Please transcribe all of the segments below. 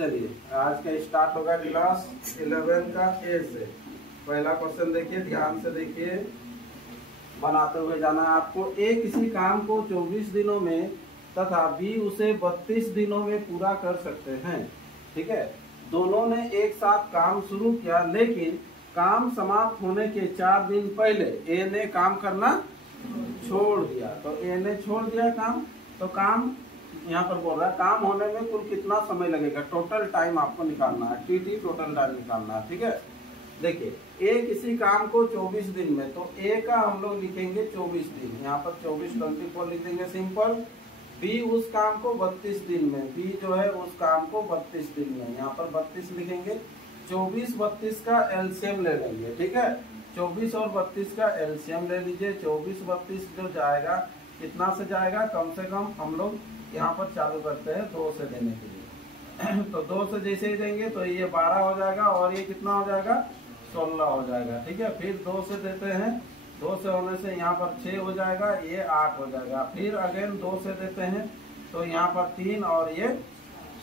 चलिए आज का स्टार्ट होगा क्लास 11 का ए से। पहला क्वेश्चन देखिए, ध्यान से देखिए, बनाते हुए जाना है आपको। ए किसी काम को 24 दिनों में तथा बी उसे 32 दिनों में पूरा कर सकते हैं। ठीक है, दोनों ने एक साथ काम शुरू किया, लेकिन काम समाप्त होने के 4 दिन पहले ए ने काम करना छोड़ दिया। तो ए ने छोड़ दिया काम, तो काम यहाँ पर बोल रहा है काम होने में कुल कितना समय लगेगा, टोटल टाइम आपको निकालना है, टीटी टोटल टाइम निकालना है। ठीक है, देखिए ए किसी काम को 24 दिन में, तो ए का हम लोग लिखेंगे 24 दिन, यहाँ पर 24 लिख देंगे सिंपल। बी उस काम को 32 दिन में, बी जो है उस काम को 32 दिन में, यहाँ पर 32 लिखेंगे। 24-32 का एलसीएम ले लेंगे। ठीक है, 24 और 32 का एलसीएम ले लीजिए। 24-32 जो जाएगा कितना से जाएगा, कम से कम हम लोग यहाँ पर चालू करते हैं 2 से देने के लिए। तो 2 से जैसे ही देंगे तो ये 12 हो जाएगा और ये कितना हो जाएगा, 16 हो जाएगा। ठीक है, फिर 2 से देते हैं, 2 से होने से यहाँ पर 6 हो जाएगा, ये 8 हो जाएगा। फिर अगेन 2 से देते हैं तो यहाँ पर 3 और ये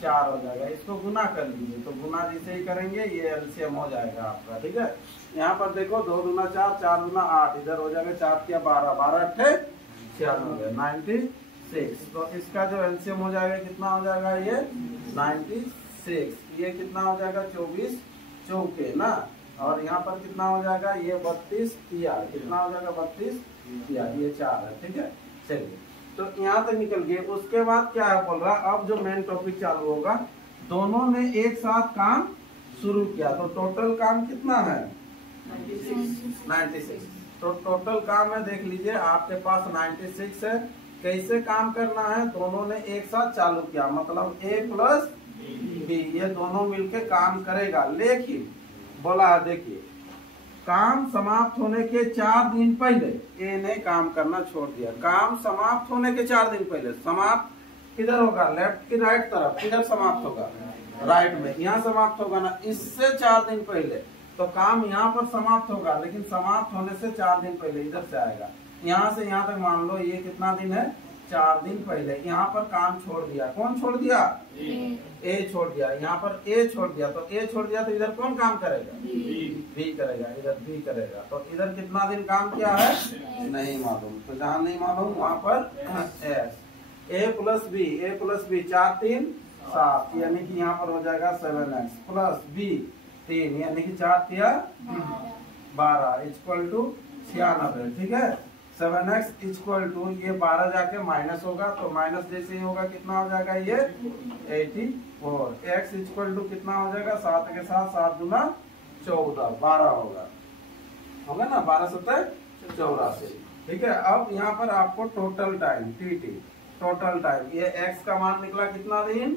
4 हो जाएगा। इसको गुना कर लीजिए, तो गुना जैसे ही करेंगे ये एलसीएम हो जाएगा आपका। ठीक है, यहाँ पर देखो 2 दूना 4, 4 दूना 8, इधर हो जाएगा 4 किया 12, 12 अट्ठे 96। तो इसका जो एलसीएम हो जाएगा कितना हो जाएगा, ये 96। ये कितना हो जाएगा, 24 चौके ना, और यहाँ पर कितना हो जाएगा, ये 32 किया, कितना हो जाएगा 32 किया, ये 4 है। ठीक है, चलिए तो यहाँ तक निकल गए। उसके बाद क्या है बोल रहा, अब जो मेन टॉपिक चालू होगा, दोनों ने एक साथ काम शुरू किया, तो टोटल काम कितना है 96। तो टोटल काम है, देख लीजिए आपके पास 96 है। कैसे काम करना है, दोनों ने एक साथ चालू किया, मतलब ए प्लस बी, ये दोनों मिलके काम करेगा। लेकिन बोला है देखिए, काम समाप्त होने के 4 दिन पहले ए ने काम करना छोड़ दिया। काम समाप्त होने के 4 दिन पहले, समाप्त किधर होगा, लेफ्ट की राइट तरफ, किधर समाप्त होगा, राइट में, यहाँ समाप्त होगा ना, इससे 4 दिन पहले। तो काम यहाँ पर समाप्त होगा, लेकिन समाप्त होने से 4 दिन पहले इधर से आएगा। यहाँ से यहाँ तक मान लो ये कितना दिन है, 4 दिन पहले। यहाँ पर काम छोड़ दिया, कौन छोड़ दिया, ए छोड़ दिया। यहाँ पर ए छोड़ दिया, तो ए छोड़ दिया तो इधर कौन काम करेगा, बी करेगा, इधर बी करेगा। तो इधर कितना दिन काम किया है नहीं मालूम, तो जहाँ नहीं मालूम वहाँ पर एस। ए प्लस बी 4 3 7, यानी कि यहाँ पर हो जाएगा 7x प्लस बी 3, यानी कि 4 तिया 12 इक्वल टू 96। ठीक है, 7x इक्वल टू ये 12 जाके माइनस होगा, तो माइनस जैसे ही होगा कितना हो जाएगा, ये 84। x इक्वल टू कितना हो जाएगा, 7 के साथ 7 दूना 14, 12 होगा ना, 12 7 84। ठीक है, अब यहाँ पर आपको total time TT, total time, ये x का मान निकला कितना दिन,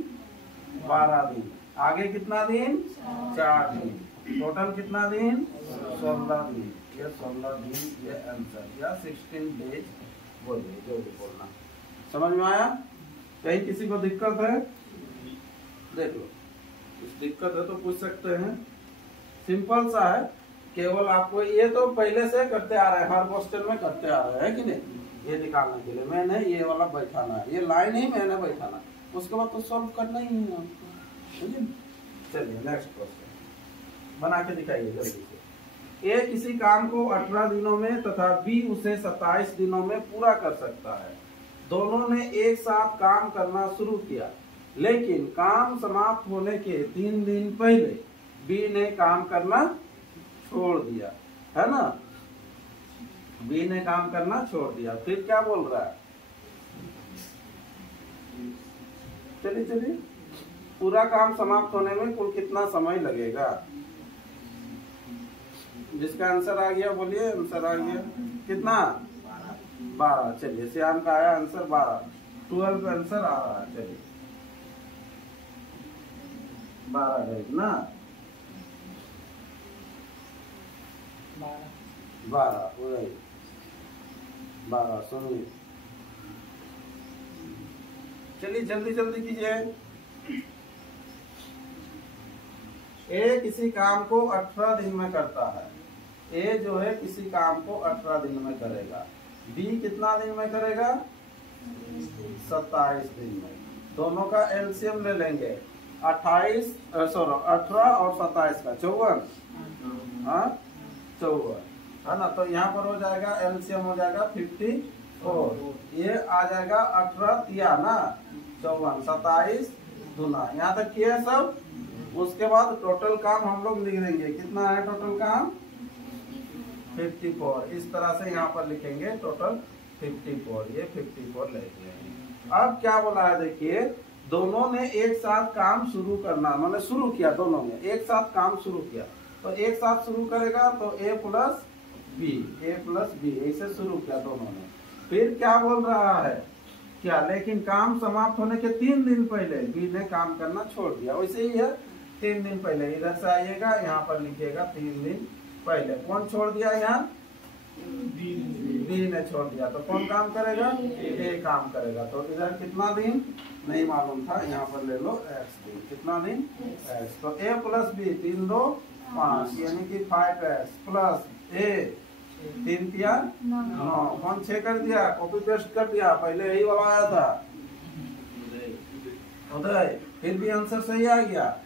12 दिन। आगे कितना दिन, 4 दिन। टोटल कितना दिन, 16 दिन। ये 16 दिन, ये आंसर, या 16 डेज बोलिए, जो भी बोलना। समझ में आया, कहीं किसी को दिक्कत है, देख लो, कुछ दिक्कत है तो पूछ सकते हैं। सिंपल सा है, केवल आपको ये तो पहले से करते आ रहे हैं, हर क्वेश्चन में करते आ रहे हैं कि नहीं। ये निकालने के लिए मैंने ये वाला बैठाना है, ये लाइन ही मैंने बैठाना, उसके बाद तो सॉल्व करना ही है आपको। चलिए नेक्स्ट क्वेश्चन बना के दिखाइए जल्दी से। ए किसी काम को 18 दिनों में तथा बी उसे 27 दिनों में पूरा कर सकता है। दोनों ने एक साथ काम करना शुरू किया, लेकिन काम समाप्त होने के 3 दिन पहले बी ने काम करना छोड़ दिया, है ना, बी ने काम करना छोड़ दिया। फिर क्या बोल रहा है, चलिए चलिए, पूरा काम समाप्त होने में कुल कितना समय लगेगा। जिसका आंसर आ गया बोलिए, आंसर आ गया कितना, 12। चलिए श्याम का आया आंसर 12, 12 आंसर आ रहा है। चलिए 12 डेज ना, 12 वही 12। सुनिए, चलिए जल्दी जल्दी कीजिए। ए किसी काम को 18 दिन में करता है, ए जो है किसी काम को 18 दिन में करेगा, बी कितना दिन में करेगा, 27 दिन में। दोनों का एलसीएम ले लेंगे, 28 सॉरी 18 और 27 का 54, हाँ 54 है ना। तो यहाँ पर हो जाएगा एलसीएम हो जाएगा 54, ये आ जाएगा 18 तिया ना 54, 27 दूना, यहाँ तक किया सब। उसके बाद टोटल काम हम लोग लिख देंगे, कितना है टोटल काम 54, इस तरह से यहाँ पर लिखेंगे टोटल 54, ये 54 लेंगे। अब क्या बोला है देखिए, दोनों ने एक साथ काम शुरू करना, मैंने शुरू किया, दोनों ने एक साथ काम शुरू किया, तो एक साथ शुरू करेगा तो ए प्लस बी ऐसे शुरू किया दोनों ने। फिर क्या बोल रहा है क्या, लेकिन काम समाप्त होने के 3 दिन पहले बी ने काम करना छोड़ दिया, वैसे ही है 3 दिन पहले, इधर से आइएगा यहाँ पर लिखिएगा 3 दिन पहले। कौन छोड़ दिया, यहाँ बी ने छोड़ दिया, तो कौन काम करेगा, ए काम करेगा। तो इधर कितना दिन नहीं मालूम था, यहाँ पर ले लो एक्स दिन, कितना दिन एक्स, तो ए प्लस बी 3 2 5 यानी कि 5x प्लस ए 3 तिया 9, कौन 6 कर दिया, कॉपी पेस्ट कर दिया, पहले यही वाला आया था उदय, फिर भी आंसर सही आ गया।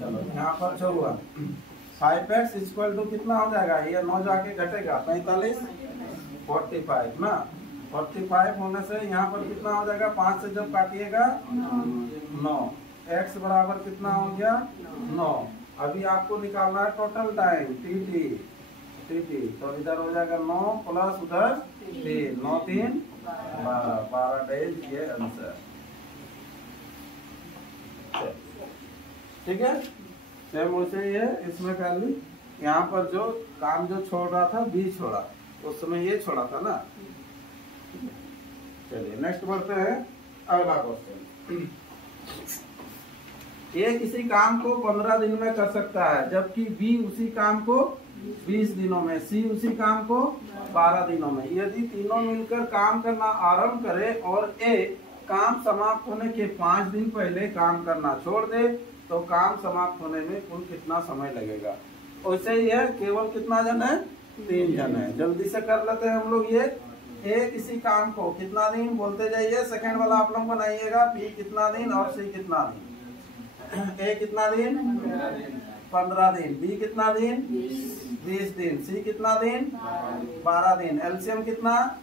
चलो यहाँ पर 54, 5x इक्वल टू कितना हो जाएगा, ये 9 जाके घटेगा 45, 45 ना, 45 होने से यहाँ पर कितना हो जाएगा, 5 से जब काटिएगा 9, x बराबर कितना हो गया 9। अभी आपको निकालना है टोटल टाइम टी, तो इधर हो जाएगा 9 प्लस उधर 3, 9 3 12 डेज, ये आंसर। ठीक है, सेम वैसे ही है इसमें कर ली। यहाँ पर जो काम जो छोड़ रहा था बी छोड़ा, उस समय ये छोड़ा था ना। चलिए नेक्स्ट बढ़ते हैं, अगला क्वेश्चन। ए किसी काम को 15 दिन में कर सकता है, जबकि बी उसी काम को 20 दिनों में, सी उसी काम को 12 दिनों में। यदि तीनों मिलकर काम करना आरंभ करे और ए काम समाप्त होने के 5 दिन पहले काम करना छोड़ दे, तो काम समाप्त होने में कुल कितना समय लगेगा। वैसे ही है, केवल कितना जन है, 3 जन है। जल्दी से कर लेते हैं हम लोग ये। ए किसी काम को कितना दिन बोलते जाइए, सेकंड वाला आप लोग बनाइएगा, बी कितना दिन और सी कितना दिन। ए कितना दिन 15 दिन, बी कितना दिन 20 दिन, सी कितना दिन 12 दिन, एलसीएम कितना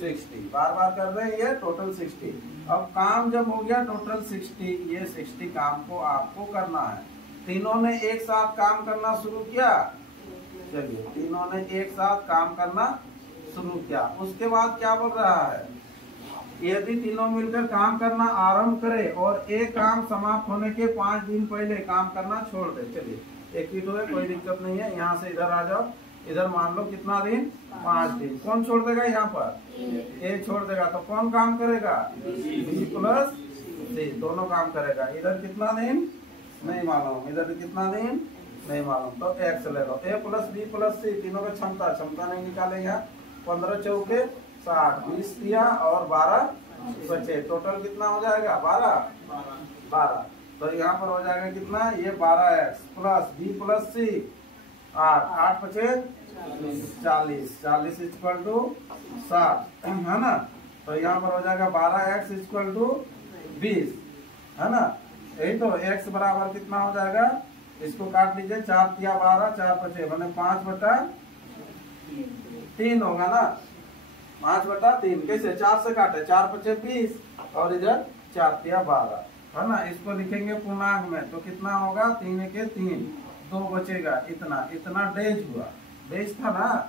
60, बार बार कर रहे हैं ये टोटल 60। अब काम जब हो गया टोटल 60, ये 60 काम को आपको करना है। तीनों ने एक साथ काम करना शुरू किया, चलिए तीनों ने एक साथ काम करना शुरू किया। उसके बाद क्या बोल रहा है, यदि तीनों मिलकर काम करना आरंभ करे और एक काम समाप्त होने के 5 दिन पहले काम करना छोड़ दे। चलिए एक ही तो है, कोई दिक्कत नहीं है। यहाँ से इधर आ जाओ, इधर मान लो कितना दिन 5 दिन। कौन छोड़ देगा, यहाँ पर ए छोड़ देगा, तो कौन काम करेगा, बी प्लस सी, दोनों काम करेगा। इधर कितना दिन नहीं मालूम, इधर कितना दिन नहीं मालूम, तो एक्स ले लो। ए प्लस बी प्लस सी, तीनों का क्षमता नहीं निकालेगा। 15 चौके 60, 20 दिया और 12 बचे, टोटल कितना हो जाएगा 12। तो यहाँ पर हो जाएगा कितना, ये 12x प्लस बी प्लस सी 8 बचे 40 इक्वल टू 60 है ना। तो यहाँ पर हो जाएगा 12x इक्वल टू 20 है ना। यही तो x बराबर कितना हो जाएगा, इसको काट लीजिए, 4 तिया 12, 4 बचे मैंने 5/3 होगा ना, 5/3 कैसे 4 से काटे, 4 बचे 20 और इधर 4 तिया 12 है ना। इसको लिखेंगे पूर्णांक में तो कितना होगा, 3 के 3, 2 बचेगा, इतना डेज हुआ, डेज था ना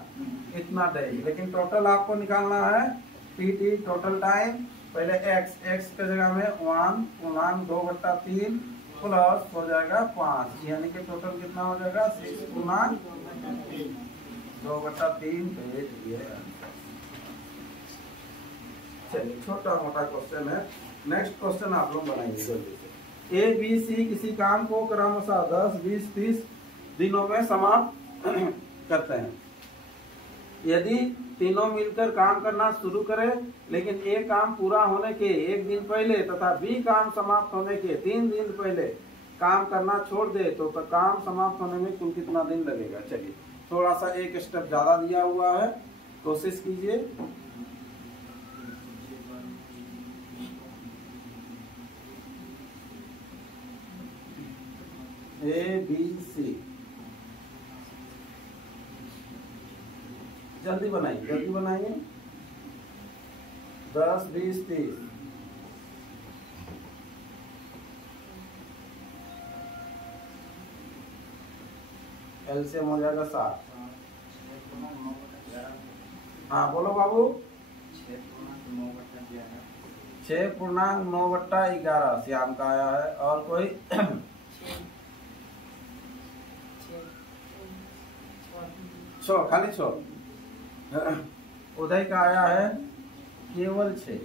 इतना डेज। लेकिन टोटल आपको निकालना है टी टोटल टाइम। पहले x के जगह में 1 पूर्णांक 2/3 प्लस हो जाएगा 5, यानी कि टोटल कितना हो जाएगा 6 पूर्णांक 2/3 डेज। चलिए छोटा मोटा क्वेश्चन है। नेक्स्ट क्वेश्चन आप लोग बनाएंगे जल्दी से। ए बी सी किसी काम को क्रमशः 10 20 30 दिनों में समाप्त करते हैं। यदि तीनों मिलकर काम करना शुरू करें, लेकिन ए काम पूरा होने के 1 दिन पहले तथा बी काम समाप्त होने के 3 दिन पहले काम करना छोड़ दे, तो काम समाप्त होने में कुल कितना दिन लगेगा। चलिए थोड़ा सा एक स्टेप ज्यादा दिया हुआ है, कोशिश कीजिए। ABC। जल्दी बनाइए, जल्दी बनाइए। 10, 20, 30। एलसीएम हो जाएगा 7। हाँ बोलो बाबू। 6.9/11 श्याम का आया है। और कोई? छो, खाली छो। उदय का आया है केवल 6।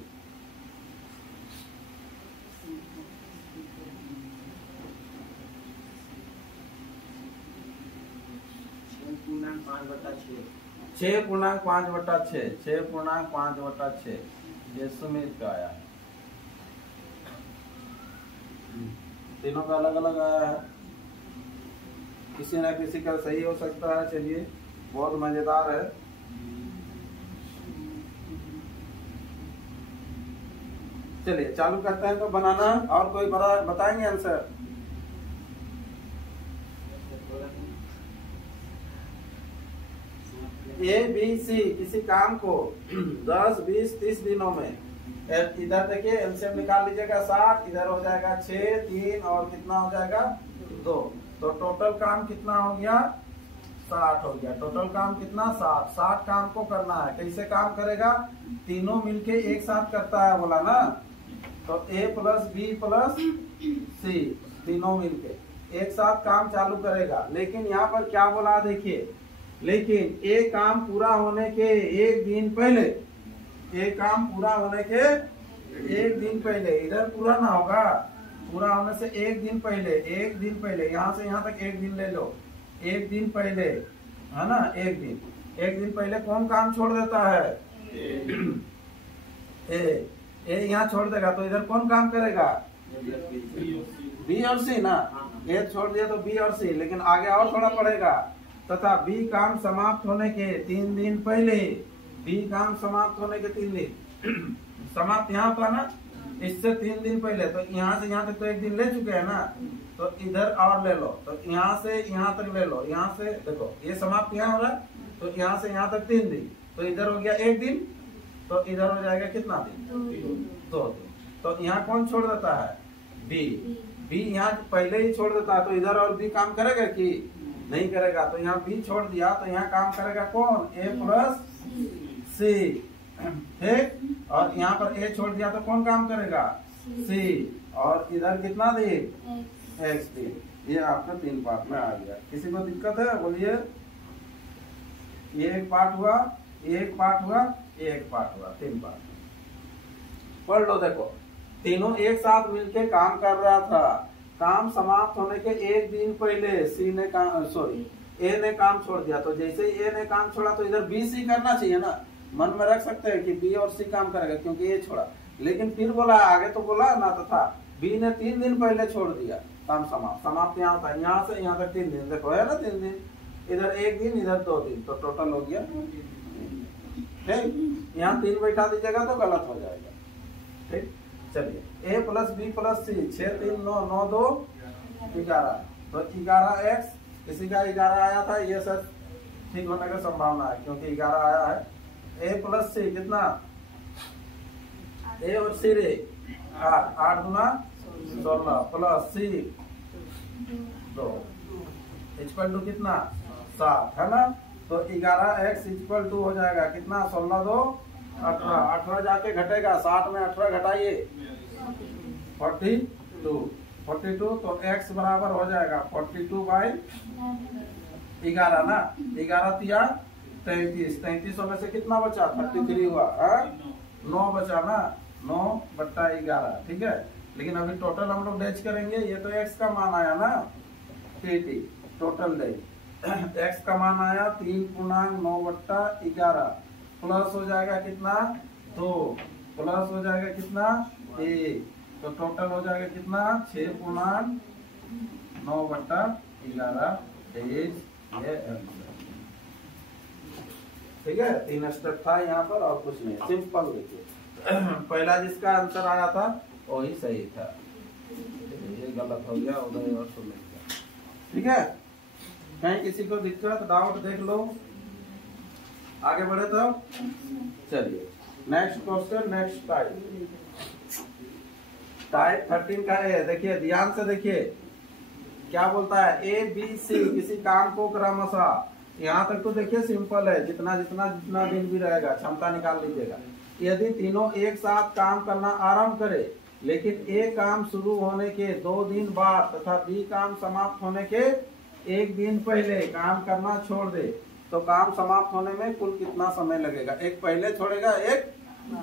6.5/6। 6.5/6 ये सुमित का आया है। तीनों का अलग अलग आया है। किसी ना किसी का सही हो सकता है। चलिए, बहुत मजेदार है। चलिए चालू करते हैं तो बनाना। और कोई बताएंगे आंसर? ABC किसी काम को 10, 20, 30 दिनों में, इधर देखिए एलसीएम निकाल लीजिएगा 60, इधर हो जाएगा 6, 3 और कितना हो जाएगा 2। तो टोटल काम कितना हो गया? 60 हो गया। टोटल काम कितना? 60 काम को करना है। कैसे काम करेगा? तीनों मिलके एक साथ करता है बोला ना। तो A + B + C तीनों मिलके एक साथ काम चालू करेगा। लेकिन यहाँ पर क्या बोला देखिए, लेकिन एक काम पूरा होने के एक दिन पहले, एक काम पूरा होने के एक दिन पहले, इधर पूरा ना होगा, पूरा होने से एक दिन पहले, एक दिन पहले, यहाँ से यहाँ तक एक दिन ले लो, एक दिन पहले है ना, एक दिन पहले कौन काम छोड़ देता है? ए यहाँ छोड़ देगा तो इधर कौन काम करेगा? B और C ना। ए छोड़ दिया तो B और C, लेकिन आगे और थोड़ा पड़ेगा। तथा B काम समाप्त होने के 3 दिन पहले, B काम समाप्त होने के 3 दिन समाप्त यहाँ होता ना, इससे 3 दिन पहले। तो यहाँ से यहाँ तक तो एक दिन ले चुके हैं ना, तो इधर और ले लो। तो यहाँ से यहाँ तक ले लो। यहाँ से देखो ये समाप्त यहाँ हो रहा है, तो यहाँ से यहाँ तक 3 दिन, तो इधर हो गया एक दिन, तो इधर हो जाएगा कितना दिन? 2 दिन। तो यहाँ कौन छोड़ देता है? B यहाँ पहले ही छोड़ देता है, तो इधर और B काम करेगा कि नहीं करेगा? तो यहाँ B छोड़ दिया, तो यहाँ काम करेगा कौन? A + C। ठीक। और यहाँ पर A छोड़ दिया तो कौन काम करेगा? C। और इधर कितना दिन? X दिन। ये आपका 3 पार्ट में आ गया। किसी को दिक्कत है? बोलिए। ये एक पार्ट हुआ, एक पार्ट हुआ, एक पार्ट हुआ, 3 पार्ट। पढ़ लो। देखो तीनों एक साथ मिलके काम कर रहा था। काम समाप्त होने के एक दिन पहले A ने काम छोड़ दिया। तो जैसे ही A ने काम छोड़ा तो इधर B, C करना चाहिए ना। मन में रख सकते हैं कि B और C काम करेगा क्योंकि A छोड़ा। लेकिन फिर बोला, आगे तो बोला ना, तथा B ने 3 दिन पहले छोड़ दिया काम समाप्त यहाँ था, यहाँ से यहाँ तक 3 दिन। देखो है ना 3 दिन, इधर 1 दिन, इधर 2 दिन, तो टोटल हो गया। ठीक। यहाँ 3 बैठा दीजिएगा तो गलत हो जाएगा। ठीक। चलिए A + B + C 6, 3, 9, 9, 2, 11। तो 11x, किसी का 11 आया था, ये सर ठीक होने का संभावना है क्योंकि 11 आया है। A + C कितना? A और C रे 8, 8 गुना 16 + C 2 = कितना? 7 है ना। तो 11x = हो जाएगा कितना? 16, 2, 18। 18 जाके घटेगा, 60 में 18 घटाइए 42। तो x बराबर हो जाएगा 42/11 ना। 11 तिया 33। 33 में से कितना बचा? 33 हुआ। 9 बचा ना, 9/11। ठीक है। लेकिन अभी टोटल हम लोग डैच करेंगे। ये तो x का मान आया ना, tt टोटल डैच। x का मान आया 3.9/11 प्लस हो जाएगा कितना? 2 प्लस हो जाएगा कितना? 1। तो टोटल हो जाएगा कितना? 6.9/11 ये आंसर। ठीक है। 3 स्टेप था यहाँ पर और कुछ नहीं, सिंपल। देखिए पहला जिसका आंसर आया था वही सही था, ये गलत हो गया उदय और सुमित का। ठीक है, कहीं किसी को दिक्कत डाउट देख लो, आगे बढ़े तो चलिए नेक्स्ट क्वेश्चन। नेक्स्ट टाइप 13 का है, देखिए ध्यान से देखिए क्या बोलता है, ए बी सी किसी काम को क्रमशः, यहाँ तक तो देखिए सिंपल है, जितना जितना जितना दिन भी रहेगा क्षमता निकाल लीजिएगा। यदि तीनों एक साथ काम करना आरंभ करे लेकिन ए काम शुरू होने के 2 दिन बाद तथा बी काम समाप्त होने के 1 दिन पहले काम करना छोड़ दे, तो काम समाप्त होने में कुल कितना समय लगेगा? एक पहले छोड़ेगा, एक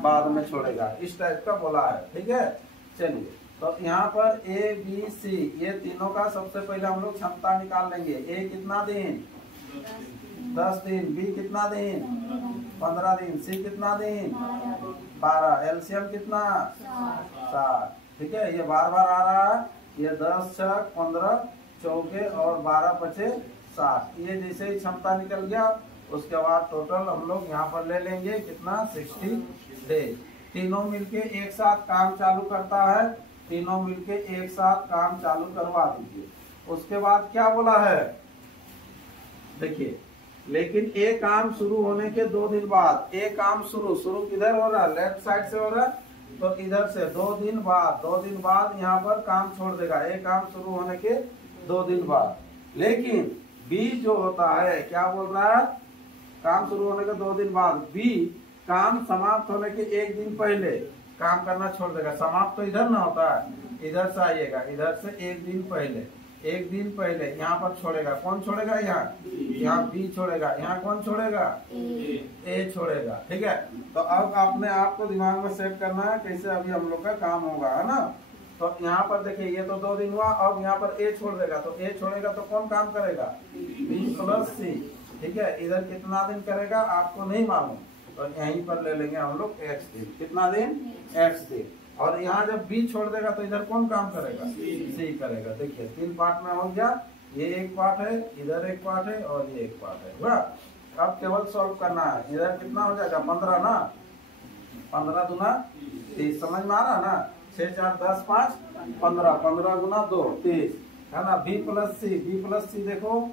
बाद में छोड़ेगा, इस टाइप का बोला है। ठीक है, चलिए तो यहाँ पर ए बी सी ये तीनों का सबसे पहले हम लोग क्षमता निकाल लेंगे। ए कितना दिन? 10 दिन। बी कितना दिन? 15 दिन। सी कितना दिन? 12। एलसीएम कितना? 7। ठीक है, ये बार बार आ रहा है, ये 10 छक 15 चौके और 12 पचे 60। ये जैसे ही क्षमता निकल गया उसके बाद टोटल हम लोग यहाँ पर ले लेंगे कितना? 60 डेज। तीनों मिलके एक साथ काम चालू करता है, तीनों मिलके एक साथ काम चालू करवा दीजिए। उसके बाद क्या बोला है, देखिए लेकिन ए काम शुरू होने के 2 दिन बाद, ए काम शुरू किधर हो रहा है? लेफ्ट साइड से हो रहा है, तो इधर से 2 दिन बाद यहाँ पर काम छोड़ देगा। ए काम शुरू होने के 2 दिन बाद, लेकिन बी जो होता है क्या बोल रहा है? काम शुरू होने के 2 दिन बाद बी काम समाप्त होने के 1 दिन पहले काम करना छोड़ देगा। समाप्त तो इधर ना होता है, इधर से आइएगा, इधर से 1 दिन पहले, 1 दिन पहले यहाँ पर छोड़ेगा। कौन छोड़ेगा? यहाँ बी छोड़ेगा। यहाँ कौन छोड़ेगा? ए छोड़ेगा। ठीक है, तो अब अपने आप को दिमाग में सेट करना है कैसे अभी हम लोग का काम होगा, है ना। तो यहाँ पर देखिए ये तो 2 दिन हुआ, अब यहाँ पर ए छोड़ देगा, तो ए छोड़ेगा तो कौन काम करेगा? बी प्लस सी। ठीक है, इधर कितना दिन करेगा आपको नहीं मालूम, तो यहीं पर ले लेंगे हम लोग एक्स दिन। कितना दिन? एक्स दिन। और यहाँ जब बी छोड़ देगा तो इधर कौन काम करेगा? सी करेगा। देखिए 3 पार्ट में हो गया, ये एक पार्ट है, इधर एक पार्ट है और ये एक पार्ट है। हुआ, अब केवल सॉल्व करना है। इधर कितना हो जाएगा? 15 ना, 15 दूना 30। समझ में आ रहा ना? 6 4 10 5 15, 15 गुना 2 30, है ना। बी प्लस सी देखो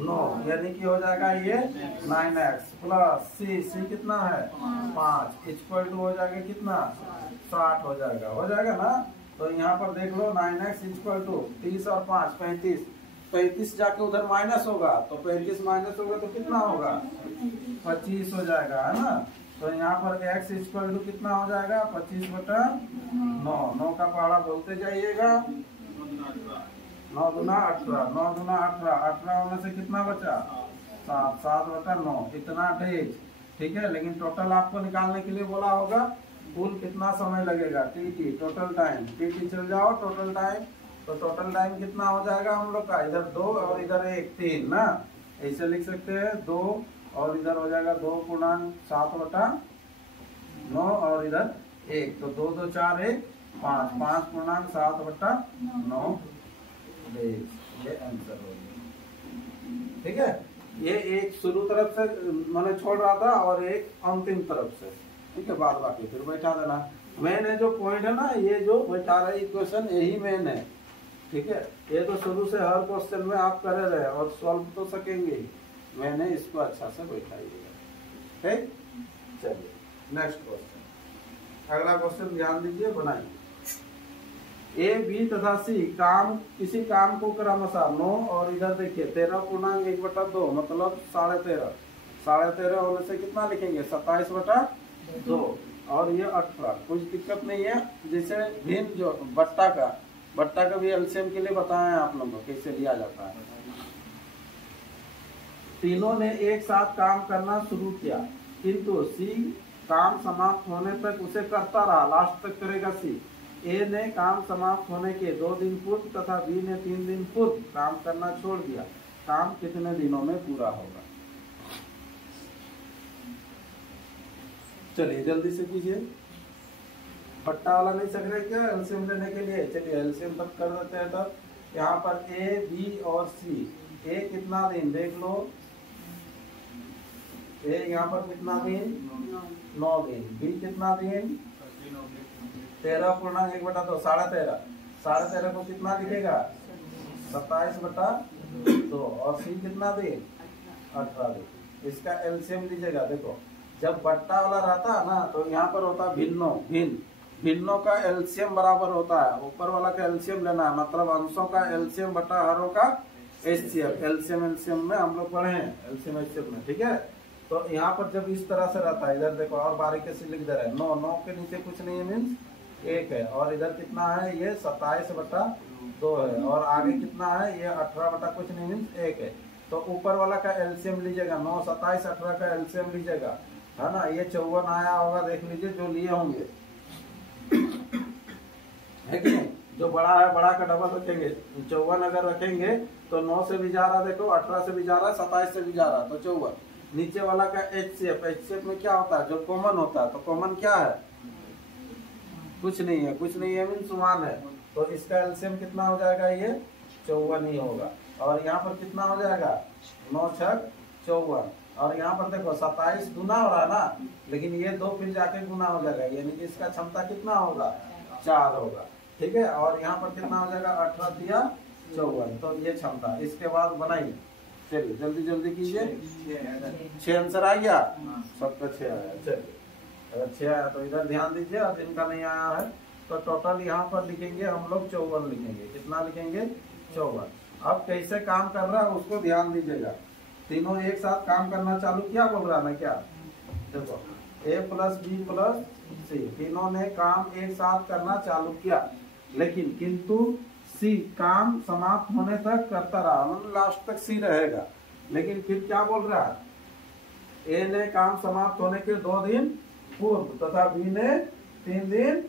9, यानी कि हो जाएगा ये 9x प्लस सी कितना है? 5 इक्वल टू हो जाएगा कितना? 60 हो जाएगा ना। तो यहाँ पर देख लो 9x इक्वल टू 30 और 5 35 जाके उधर माइनस होगा, तो 35 माइनस होगा तो कितना होगा? 25 हो जाएगा, है ना। तो यहाँ पर x इक्वल टू कितना हो जाएगा? 25/9। 9 का पहाड़ा बोलते जाइएगा। 9 दूना 18, 9 दूना 18, 18 में से कितना बचा? 7, 7/9, इतना डेज। ठीक है, लेकिन टोटल आपको निकालने के लिए बोला होगा कुल कितना समय लगेगा? टीटी टोटल टाइम, टीटी चल जाओ टोटल टाइम, तो टोटल टाइम कितना हो जाएगा हम लोग का? इधर 2 और इधर 1 3 ना, ऐसे लिख सकते हैं 2 और इधर हो जाएगा 2.7/9 और इधर 1, तो 2 2 4 1 5, 5.7/9 डेज। ये आंसर हो गया। ठीक है, ये एक शुरू तरफ से मैंने छोड़ रहा था और एक अंतिम तरफ से। ठीक है, बाद बाकी फिर बैठा देना। मेन है जो पॉइंट है ना, ये जो बैठा रहे इक्वेशन यही मेन है। ठीक है, ये तो शुरू से हर क्वेश्चन में आप करे रहे और सॉल्व तो सकेंगे ही, मैंने इसको अच्छा से बैठाइएगा। ठीक, चलिए नेक्स्ट क्वेश्चन। अगला क्वेश्चन ध्यान दीजिए, बनाइए। ए बी तथा सी काम किसी काम को क्रमशः 9 और इधर देखिए 13.1/2 मतलब 13.5, 13.5 होने से कितना लिखेंगे? 27/2 और ये 18। कुछ दिक्कत नहीं है, जैसे भिन्न जो बट्टा का भी एलसीएम के लिए बताया आप लोगों को कैसे लिया जाता है। तीनों ने एक साथ काम करना शुरू किया, किंतु सी काम समाप्त होने तक उसे करता रहा, लास्ट तक करेगा सी। ए ने काम समाप्त होने के 2 दिन पूर्व तथा बी ने 3 दिन पूर्व काम करना छोड़ दिया। काम कितने दिनों में पूरा होगा? चलिए जल्दी से कीजिए। पट्टा वाला नहीं सक रहे क्या एलसीएम लेने के लिए? चलिए एलसीएम तक कर देते हैं। तब यहाँ पर ए बी और सी, ए कितना दिन देख लो, ए यहाँ पर कितना दिन? 9 दिन। बी कितना दिन? 13.1/2, 13.5 को कितना लिखेगा? 27/2 2 और सी कितना दे 18 दे। इसका एलसीएम लीजिएगा। देखो जब बट्टा वाला रहता है ना तो यहाँ पर होता है भिन्नों का एलसीएम बराबर होता है। ऊपर वाला का एलसीएम लेना है, मतलब अंशों का एलसीएम बटा हरों का एचसीएफ। एलसीएम में हम लोग पढ़े हैं, एलसीएम में, ठीक है। तो यहाँ पर जब इस तरह से रहता है, इधर देखो और बारीकी से लिख दे रहे हैं 9 के नीचे कुछ नहीं है, मीन्स 1 है। और इधर कितना है, ये 27/2 है। और आगे कितना है, ये 18 कुछ नहीं, मीन्स 1 है। तो ऊपर वाला का एलसीएम लीजिएगा, 9, 27, 18 का एलसीएम लीजिएगा, है ना। ये 54 आया होगा, देख लीजिए जो लिए होंगे, है कि नहीं। जो बड़ा है बड़ा का डबल रखेंगे। 54 अगर रखेंगे तो 9 से भी जा रहा, देखो 18 से भी जा रहा, 27 से भी जा रहा, तो 54। नीचे वाला का एचसीएफ में क्या होता है, जो कॉमन होता है, तो कॉमन क्या है, कुछ नहीं है मीन्स 1 है। तो इसका एलसीएम कितना हो जाएगा, ये 54 ही होगा। और यहाँ पर कितना हो जाएगा, 9 6 54। और यहाँ पर देखो 27 गुना हो रहा है ना, लेकिन ये 2 फिर जाके गुना हो जाएगा, यानी कि इसका क्षमता कितना होगा, 4 होगा, ठीक है। और यहाँ पर कितना हो जाएगा, 18 दिया 54, तो ये क्षमता। इसके बाद बनाइए, चलिए जल्दी जल्दी कीजिए। 6 आंसर आ गया, सबका 6 आया। चलिए अगर 6 आया तो इधर ध्यान दीजिए, और जिनका नहीं आया है तो टोटल यहाँ पर लिखेंगे हम लोग 54 लिखेंगे। कितना लिखेंगे, 54। अब कैसे काम कर रहा है उसको ध्यान दीजिएगा। तीनों एक साथ काम करना चालू किया, बोल रहा ना क्या, देखो a + b + c, तीनों ने काम एक साथ करना चालू किया, लेकिन किंतु सी काम समाप्त होने तक करता रहा, मतलब लास्ट तक सी रहेगा। लेकिन फिर क्या बोल रहा है, ए ने काम समाप्त होने के 2 दिन पूर्व तथा बी ने 3 दिन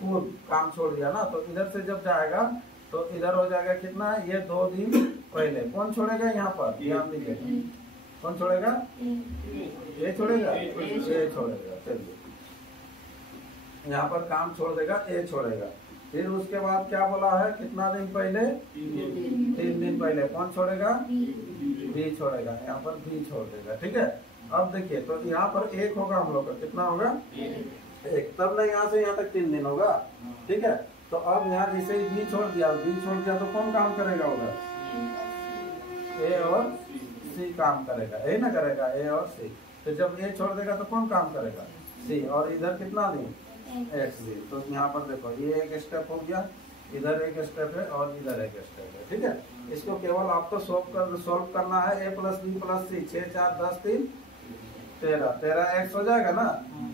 पूर्व काम छोड़ दिया ना। तो इधर से जब जाएगा तो इधर हो जाएगा कितना, ये 2 दिन पहले। कौन छोड़ेगा यहाँ पर, ध्यान दीजिए, कौन छोड़ेगा, ए छोड़ेगा, ए छोड़ेगा। चलिए यहाँ पर काम छोड़ देगा, ए छोड़ेगा। फिर उसके बाद क्या बोला है, कितना दिन पहले, 3 दिन पहले। कौन छोड़ेगा, बी छोड़ेगा, यहाँ पर बी छोड़ देगा, ठीक है। अब देखिए तो यहाँ पर 1 होगा हम लोग का, कितना होगा, 1। तब ना यहाँ से यहाँ तक 3 दिन होगा, ठीक है। तो अब यहाँ जैसे ही बी छोड़ दिया तो कौन काम करेगा उधर, ए और सी काम करेगा, यही ना करेगा, ए और सी। तो जब ए छोड़ देगा तो कौन काम करेगा, सी। और इधर कितना दिन, एक्स दिन। तो यहाँ पर देखो ये एक स्टेप हो गया, इधर एक स्टेप है और इधर एक स्टेप है, ठीक है। इसको केवल आपको सोल्व करना है। a + b + c, 6 4 10 3 13 एक्स हो जाएगा ना,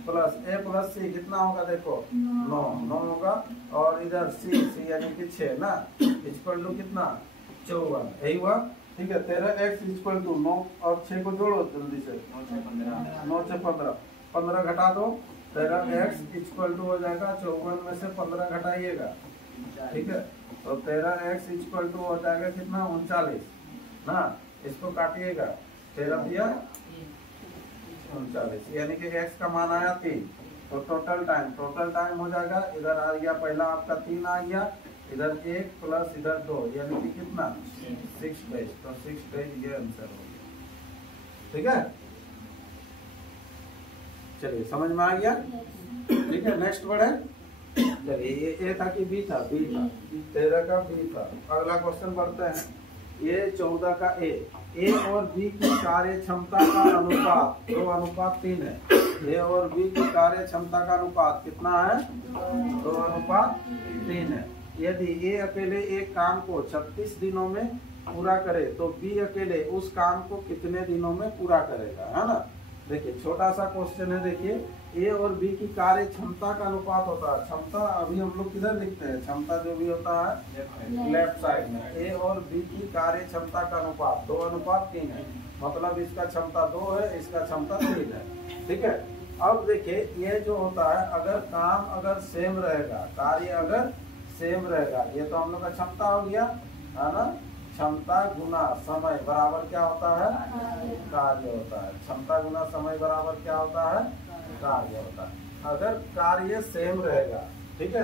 प्लस a + c कितना होगा, देखो 9 होगा। और इधर c यानी कि 6 ना, इक्वल टू कितना, 54, यही हुआ, ठीक है। 13x = 9 और 6 को जोड़ो जल्दी से, 9 6 15, 15 घटा दो, 13x = हो जाएगा 54 में से 15 घटाइएगा, ठीक है। तो 13x = हो जाएगा कितना, 39 ना। इसको काटिएगा, 13 दिया 39, यानी कि x का मान आया 3। तो टोटल टाइम हो जाएगा, इधर आ गया पहला आपका 3 आ गया, इधर 1 प्लस इधर 2, यानी कि कितना, 6 डेज। तो 6 डेज ये आंसर हो गया, ठीक है। चलिए समझ में आ गया, ठीक है। नेक्स्ट बढ़े, चलिए ये ए था कि बी था, बी था, 13 का बी था। अगला क्वेश्चन बढ़ते हैं, ये 14 का ए और बी की कार्य क्षमता का अनुपात 2:3 है। ए और बी की कार्य क्षमता का अनुपात कितना है, 2:3 है। यदि ए अकेले एक काम को 36 दिनों में पूरा करे तो बी अकेले उस काम को कितने दिनों में पूरा करेगा, है ना। देखिए छोटा सा क्वेश्चन है, देखिए ए और बी की कार्य क्षमता का अनुपात होता है। क्षमता अभी हम लोग किधर लिखते हैं, क्षमता जो भी होता है लेफ्ट साइड में। ए और बी की कार्य क्षमता का अनुपात 2:3 है, मतलब इसका क्षमता 2 है, इसका क्षमता 3 है, ठीक है। अब देखिए ये जो होता है, अगर काम अगर सेम रहेगा, कार्य अगर सेम रहेगा, ये तो हम लोग का क्षमता हो गया, है ना। क्षमता गुना समय बराबर क्या होता है, कार्य होता है। क्षमता गुना समय बराबर क्या होता है, कार्य होता है। अगर कार्य सेम रहेगा, ठीक है,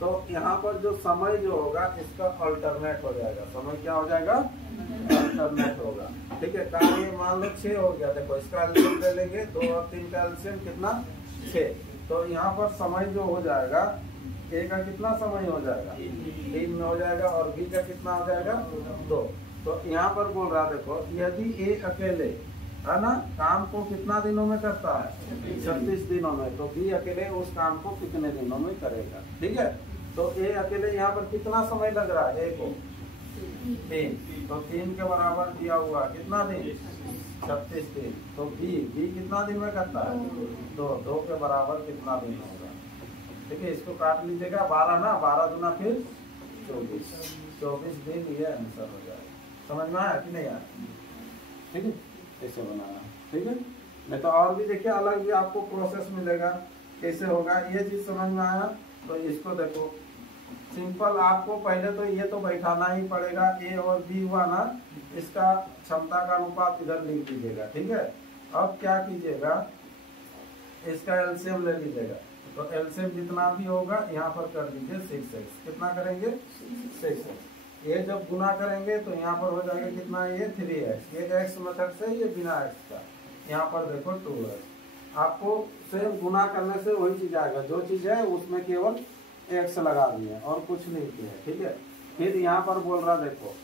तो यहाँ पर जो समय जो होगा इसका अल्टरनेट हो जाएगा। समय क्या हो जाएगा, अल्टरनेट होगा, ठीक है। कार्य मान लो 6 हो गया, देखो इसका एलसीएम ले लेंगे, 2 और 3 का एलसीएम कितना, 6। तो यहाँ पर समय जो हो जाएगा, ए का कितना समय हो जाएगा, 3 में हो जाएगा, और बी का कितना हो जाएगा, 2। तो यहाँ पर बोल रहा देखो, यदि ए अकेले है ना काम को कितना दिनों में करता है 36 दिनों में, तो बी अकेले उस काम को कितने दिनों में करेगा। ठीक है, तो ए अकेले यहाँ पर कितना समय लग रहा है, ए को 3, तो 3 के बराबर दिया हुआ कितना दिन 36 दिन। तो बी कितना दिन में करता है 2 के बराबर कितना दिन होगा। ठीक है, इसको काट लीजिएगा 12 ना, 12 दूना फिर 24 दिन, ये आंसर हो जाएगा। समझ में आया कि नहीं आया। ठीक है, ऐसे बनाना। ठीक है, नहीं तो और भी देखिए अलग भी आपको प्रोसेस मिलेगा कैसे होगा। ये चीज समझ में आया तो इसको देखो सिंपल, आपको पहले तो ये तो बैठाना ही पड़ेगा। ए और बी हुआ ना, इसका क्षमता का अनुपात इधर लिख दीजिएगा। ठीक है, अब क्या कीजिएगा, इसका एलसीएम ले लीजिएगा। तो एलसीएम जितना भी होगा यहाँ पर कर दीजिए 6x। कितना करेंगे 6x। ये जब गुना करेंगे तो यहाँ पर हो जाएगा कितना, ये 3x। ये x मेथड से, ये बिना x का। यहाँ पर देखो 2x। आपको सेम गुना करने से वही चीज आएगा, जो चीज है उसमें केवल x लगा दिए और कुछ नहीं किया। ठीक है, फिर यहाँ पर बोल रहा देखो,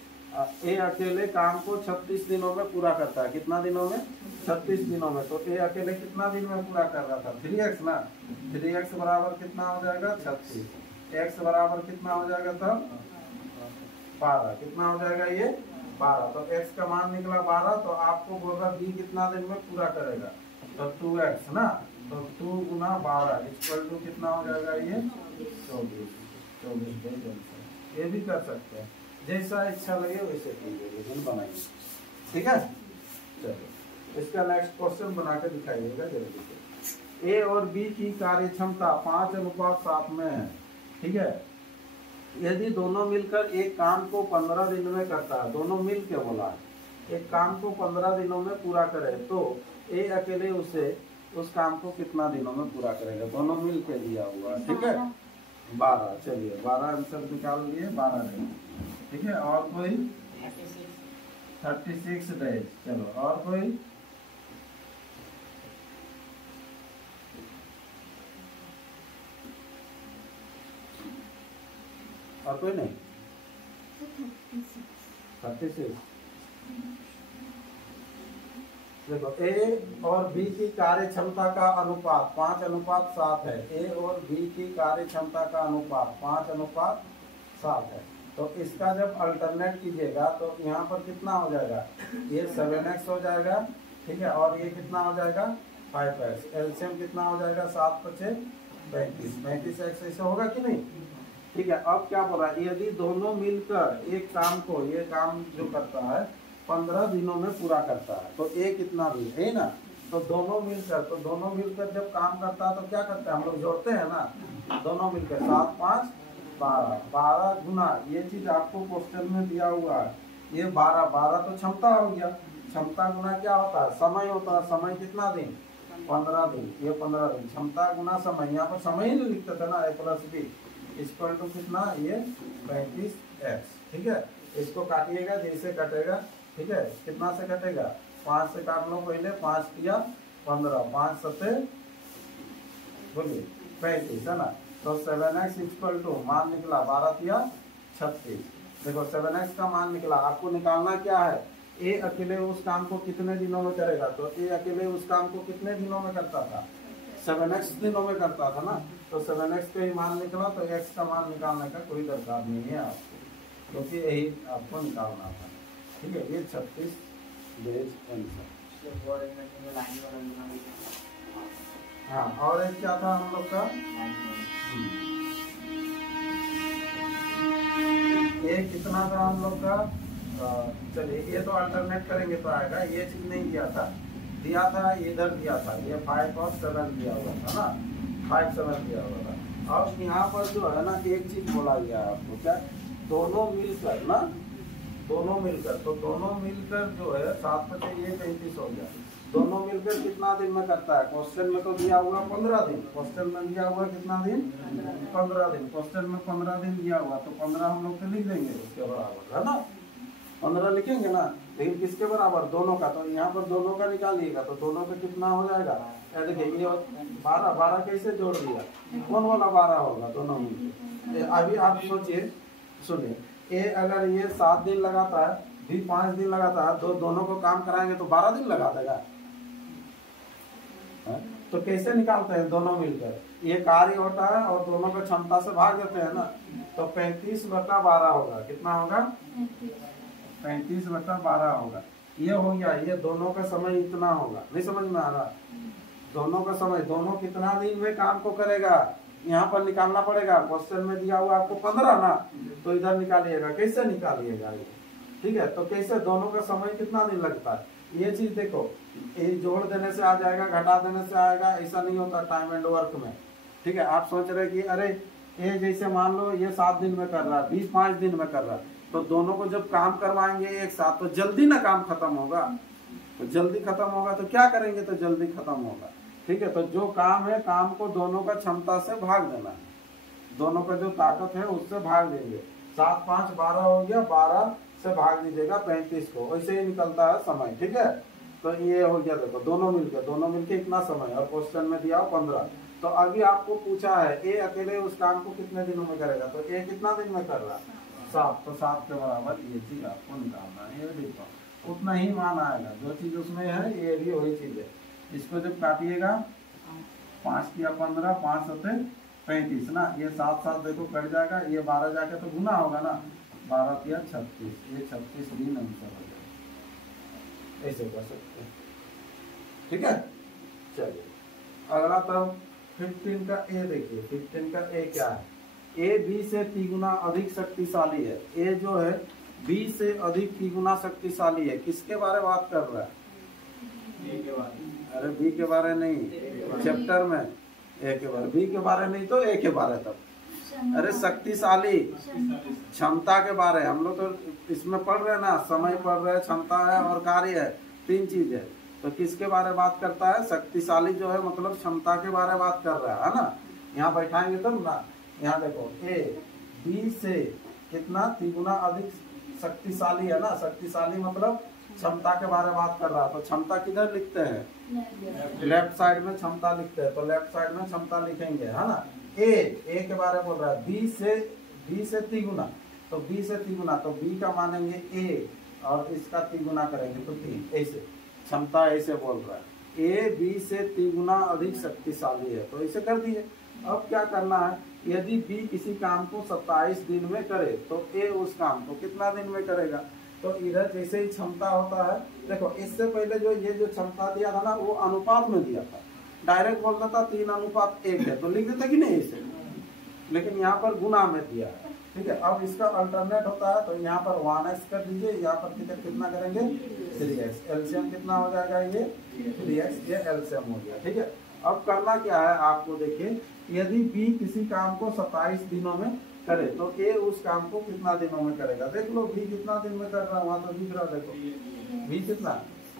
ए अकेले काम को 36 दिनों में पूरा करता है। कितना दिनों में 36 दिनों में। तो ए अकेले कितना दिन में पूरा कर रहा था 3x ना, 3x बराबर कितना हो जाएगा 36। x बराबर कितना हो जाएगा तब 12। कितना हो जाएगा ये 12। तो x का मान निकला 12। तो आपको बोल रहा बी कितना दिन में पूरा करेगा, तो 2x ना, तो 2 गुना 12 इक्वल टू कितना हो जाएगा ये 24। ये भी कर सकते हैं, जैसा इच्छा लगे वैसे कीजिए, लेकिन बनाइए। ठीक है, चलो इसका नेक्स्ट क्वेश्चन बना के दिखाइएगा जल्दी से। ए और बी की कार्य क्षमता 5:7 में है। ठीक है, यदि दोनों मिलकर एक काम को 15 दिन में करता है, दोनों मिल के बोला एक काम को 15 दिनों में पूरा करे, तो ए अकेले उस काम को कितना दिनों में पूरा करेगा। दोनों मिल के दिया हुआ। ठीक है, 12। चलिए 12 आंसर निकाल लिए, 12 दिन। ठीक है, और कोई 36 डेज। चलो और कोई, और कोई नहीं 36। देखो ए और बी की कार्य क्षमता का अनुपात 5:7 है। ए और बी की कार्य क्षमता का अनुपात 5:7 है। तो इसका जब अल्टरनेट कीजिएगा तो यहाँ पर कितना हो जाएगा, ये 7x हो जाएगा। ठीक है, और ये कितना हो जाएगा 5x। एलसीएम कितना हो जाएगा 7 × 5 = 35x। ऐसे होगा कि नहीं। ठीक है, अब क्या बोल रहा है, यदि दोनों मिलकर एक काम को, ये काम जो करता है 15 दिनों में पूरा करता है, तो ए कितना दिन है ना। तो दोनों मिलकर जब काम करता है तो क्या करता है, हम लोग जोड़ते हैं ना, दोनों मिलकर 7 × 5 = 12 गुना, ये चीज आपको क्वेश्चन में दिया हुआ है, ये 12 तो क्षमता हो गया। क्षमता गुना क्या होता है, समय होता है। समय कितना दिन 15 दिन, ये 15 दिन। क्षमता गुना समय, यहाँ पर समय ही लिखते थे ना, a+b इक्वल टू कितना, ये 35x। ठीक है, इसको काटिएगा जैसे कटेगा। ठीक है, कितना से कटेगा 5 से काट लो पहले, 5 × 15, 5 × 7 बोलिए 35 है ना। तो 7x इक्वल टू मान निकला 12 × 36। देखो 7x का मान निकला। आपको निकालना क्या है, ए अकेले उस काम को कितने दिनों में करेगा। तो ए अकेले उस काम को कितने दिनों में करता था 7x दिनों में करता था ना। तो 7x का ही मान निकला, तो x का मान निकालने का कोई दरकार नहीं है आपको, क्योंकि यही आपको निकालना था। ठीक है, ये 36 डेज आंसर। हाँ, और एक क्या था हम लोग का, ये कितना था हम लोग का। चलिए ये तो अल्टरनेट करेंगे तो आएगा। ये चीज नहीं दिया था, इधर दिया था, ये 5 और 7 दिया हुआ था ना, 5 7 दिया हुआ था। अब यहाँ पर जो है ना एक चीज बोला गया है आपको, क्या, दोनों मिलकर ना, दोनों मिलकर, तो दोनों मिलकर जो है 7 × 5 ये 35 हो गया। दोनों मिलकर कितना दिन में करता है, क्वेश्चन में तो दिया हुआ 15 दिन। क्वेश्चन में दिया हुआ कितना दिन 15 दिन। क्वेश्चन में 15 दिन दिया हुआ, तो 15 हम लोग तो लिख देंगे उसके बराबर, है ना। 15 लिखेंगे ना, लेकिन किसके बराबर, दोनों का। तो यहाँ पर दोनों का निकालिएगा, तो दोनों का कितना हो जाएगा। देखिए ये 12 कैसे जोड़ दिया, कौन वाला 12 होगा दोनों मिलकर। अभी आप सोचिए, सुनिए, ए अगर ये 7 दिन लगाता है बी 5 दिन लगाता है, दोनों को काम कराएंगे तो 12 दिन लगा देगा। तो कैसे निकालते हैं दोनों मिलकर, ये कार्य होता है और दोनों को क्षमता से भाग देते हैं ना, तो 35/12 होगा। कितना होगा? 35/12 होगा। ये हो गया, ये दोनों का समय इतना होगा। नहीं समझ में आ रहा? दोनों का समय, दोनों कितना दिन में काम को करेगा यहाँ पर निकालना पड़ेगा। क्वेश्चन में दिया हुआ आपको 15 ना, तो इधर निकालिएगा। कैसे निकालिएगा ये? ठीक है, तो कैसे दोनों का समय कितना दिन लगता है ये चीज देखो। ये जोड़ देने से आ जाएगा, घटा देने से आएगा, ऐसा नहीं होता टाइम एंड वर्क में। ठीक है, आप सोच रहे कि अरे ये जैसे मान लो ये 7 दिन में कर रहा है, 5 दिन में कर रहा है, तो दोनों को जब काम करवाएंगे एक साथ तो जल्दी ना काम खत्म होगा। तो जल्दी खत्म होगा तो क्या करेंगे? तो जल्दी खत्म होगा। ठीक है, तो जो काम है, काम को दोनों का क्षमता से भाग देना है। दोनों का जो ताकत है उससे भाग देंगे। 7 5 12 हो गया, 12 से भाग दीजिएगा 35 को, वैसे ही निकलता है समय। ठीक है, तो ये हो गया। देखो दोनों मिलके इतना समय, और क्वेश्चन में दिया 15। तो अभी आपको पूछा है ए अकेले उस काम को कितने दिनों में करेगा, तो ए कितना दिन में कर रहा है? 7। तो 7 के बराबर ये चीज आपको निकालना है। ये देखो उतना ही मान आएगा, जो चीज उसमें है ये भी वही चीज है। इसको जब काटिएगा 5 किया 15, 5 होते 35 ना, ये 7 7 देखो कट जाएगा, ये 12 जाके तो गुना होगा ना, 12 किया 36, ये 36 दिन आंसर हो जाएगा। ऐसे कर सकते हैं। ठीक है, चलिए अगला तब 15 का ए देखिए। 15 का ए क्या है? ए बी से 3 गुना अधिक शक्तिशाली है। ए जो है बी से अधिक 3 गुना शक्तिशाली है। किसके बारे में बात कर रहा है? बी के बारे। अरे बी के बारे नहीं, चैप्टर में ए के बारे। बी के बारे नहीं तो ए के बारे। तब अरे शक्तिशाली, क्षमता के बारे। हम लोग तो इसमें पढ़ रहे हैं ना, समय पढ़ रहे हैं, क्षमता है और कार्य है, 3 चीज है। तो किसके बारे में बात करता है? शक्तिशाली जो है मतलब क्षमता के बारे में बात कर रहा है ना। यहाँ बैठाएंगे तब ना। यहाँ देखो ए बी से कितना 3 गुना अधिक शक्तिशाली है ना। शक्तिशाली मतलब क्षमता के बारे में बात कर रहा है। तो क्षमता किधर लिखते हैं? लेफ्ट साइड में क्षमता लिखते हैं, तो लेफ्ट साइड में क्षमता लिखेंगे, है ना। ए के बारे में बोल रहा है। बी से 3 गुना, तो बी से 3 गुना, तो बी का मानेंगे ए और इसका 3 गुना करेंगे तो 3। ऐसे क्षमता ऐसे बोल रहा है। ए बी से 3 गुना अधिक शक्तिशाली है, तो ऐसे कर दिए। अब क्या करना है? यदि बी किसी काम को 27 दिन में करे तो ए उस काम को कितना दिन में करेगा? तो इधर जैसे ही क्षमता होता है, देखो इससे पहले जो ये जो क्षमता दिया था ना, वो अनुपात में दिया था। डायरेक्ट बोल देता 3:1 है तो लिख देता कि नहीं ऐसे, लेकिन यहाँ पर गुना में दिया है। ठीक है, अब इसका अल्टरनेट होता है, तो यहाँ पर 1x कर दीजिए, यहाँ पर कितना करेंगे? 3x। एलसीएम कितना हो जाएगा? ये 3x, ये एलसीएम हो गया। ठीक है, अब करना क्या है आपको देखिए। यदि बी किसी काम को 27 दिनों में करे तो ए उस काम को कितना दिनों में करेगा? देख लो बी कितना दिन में कर रहा है, वहां तो दिख रहा। देखो बी कितना,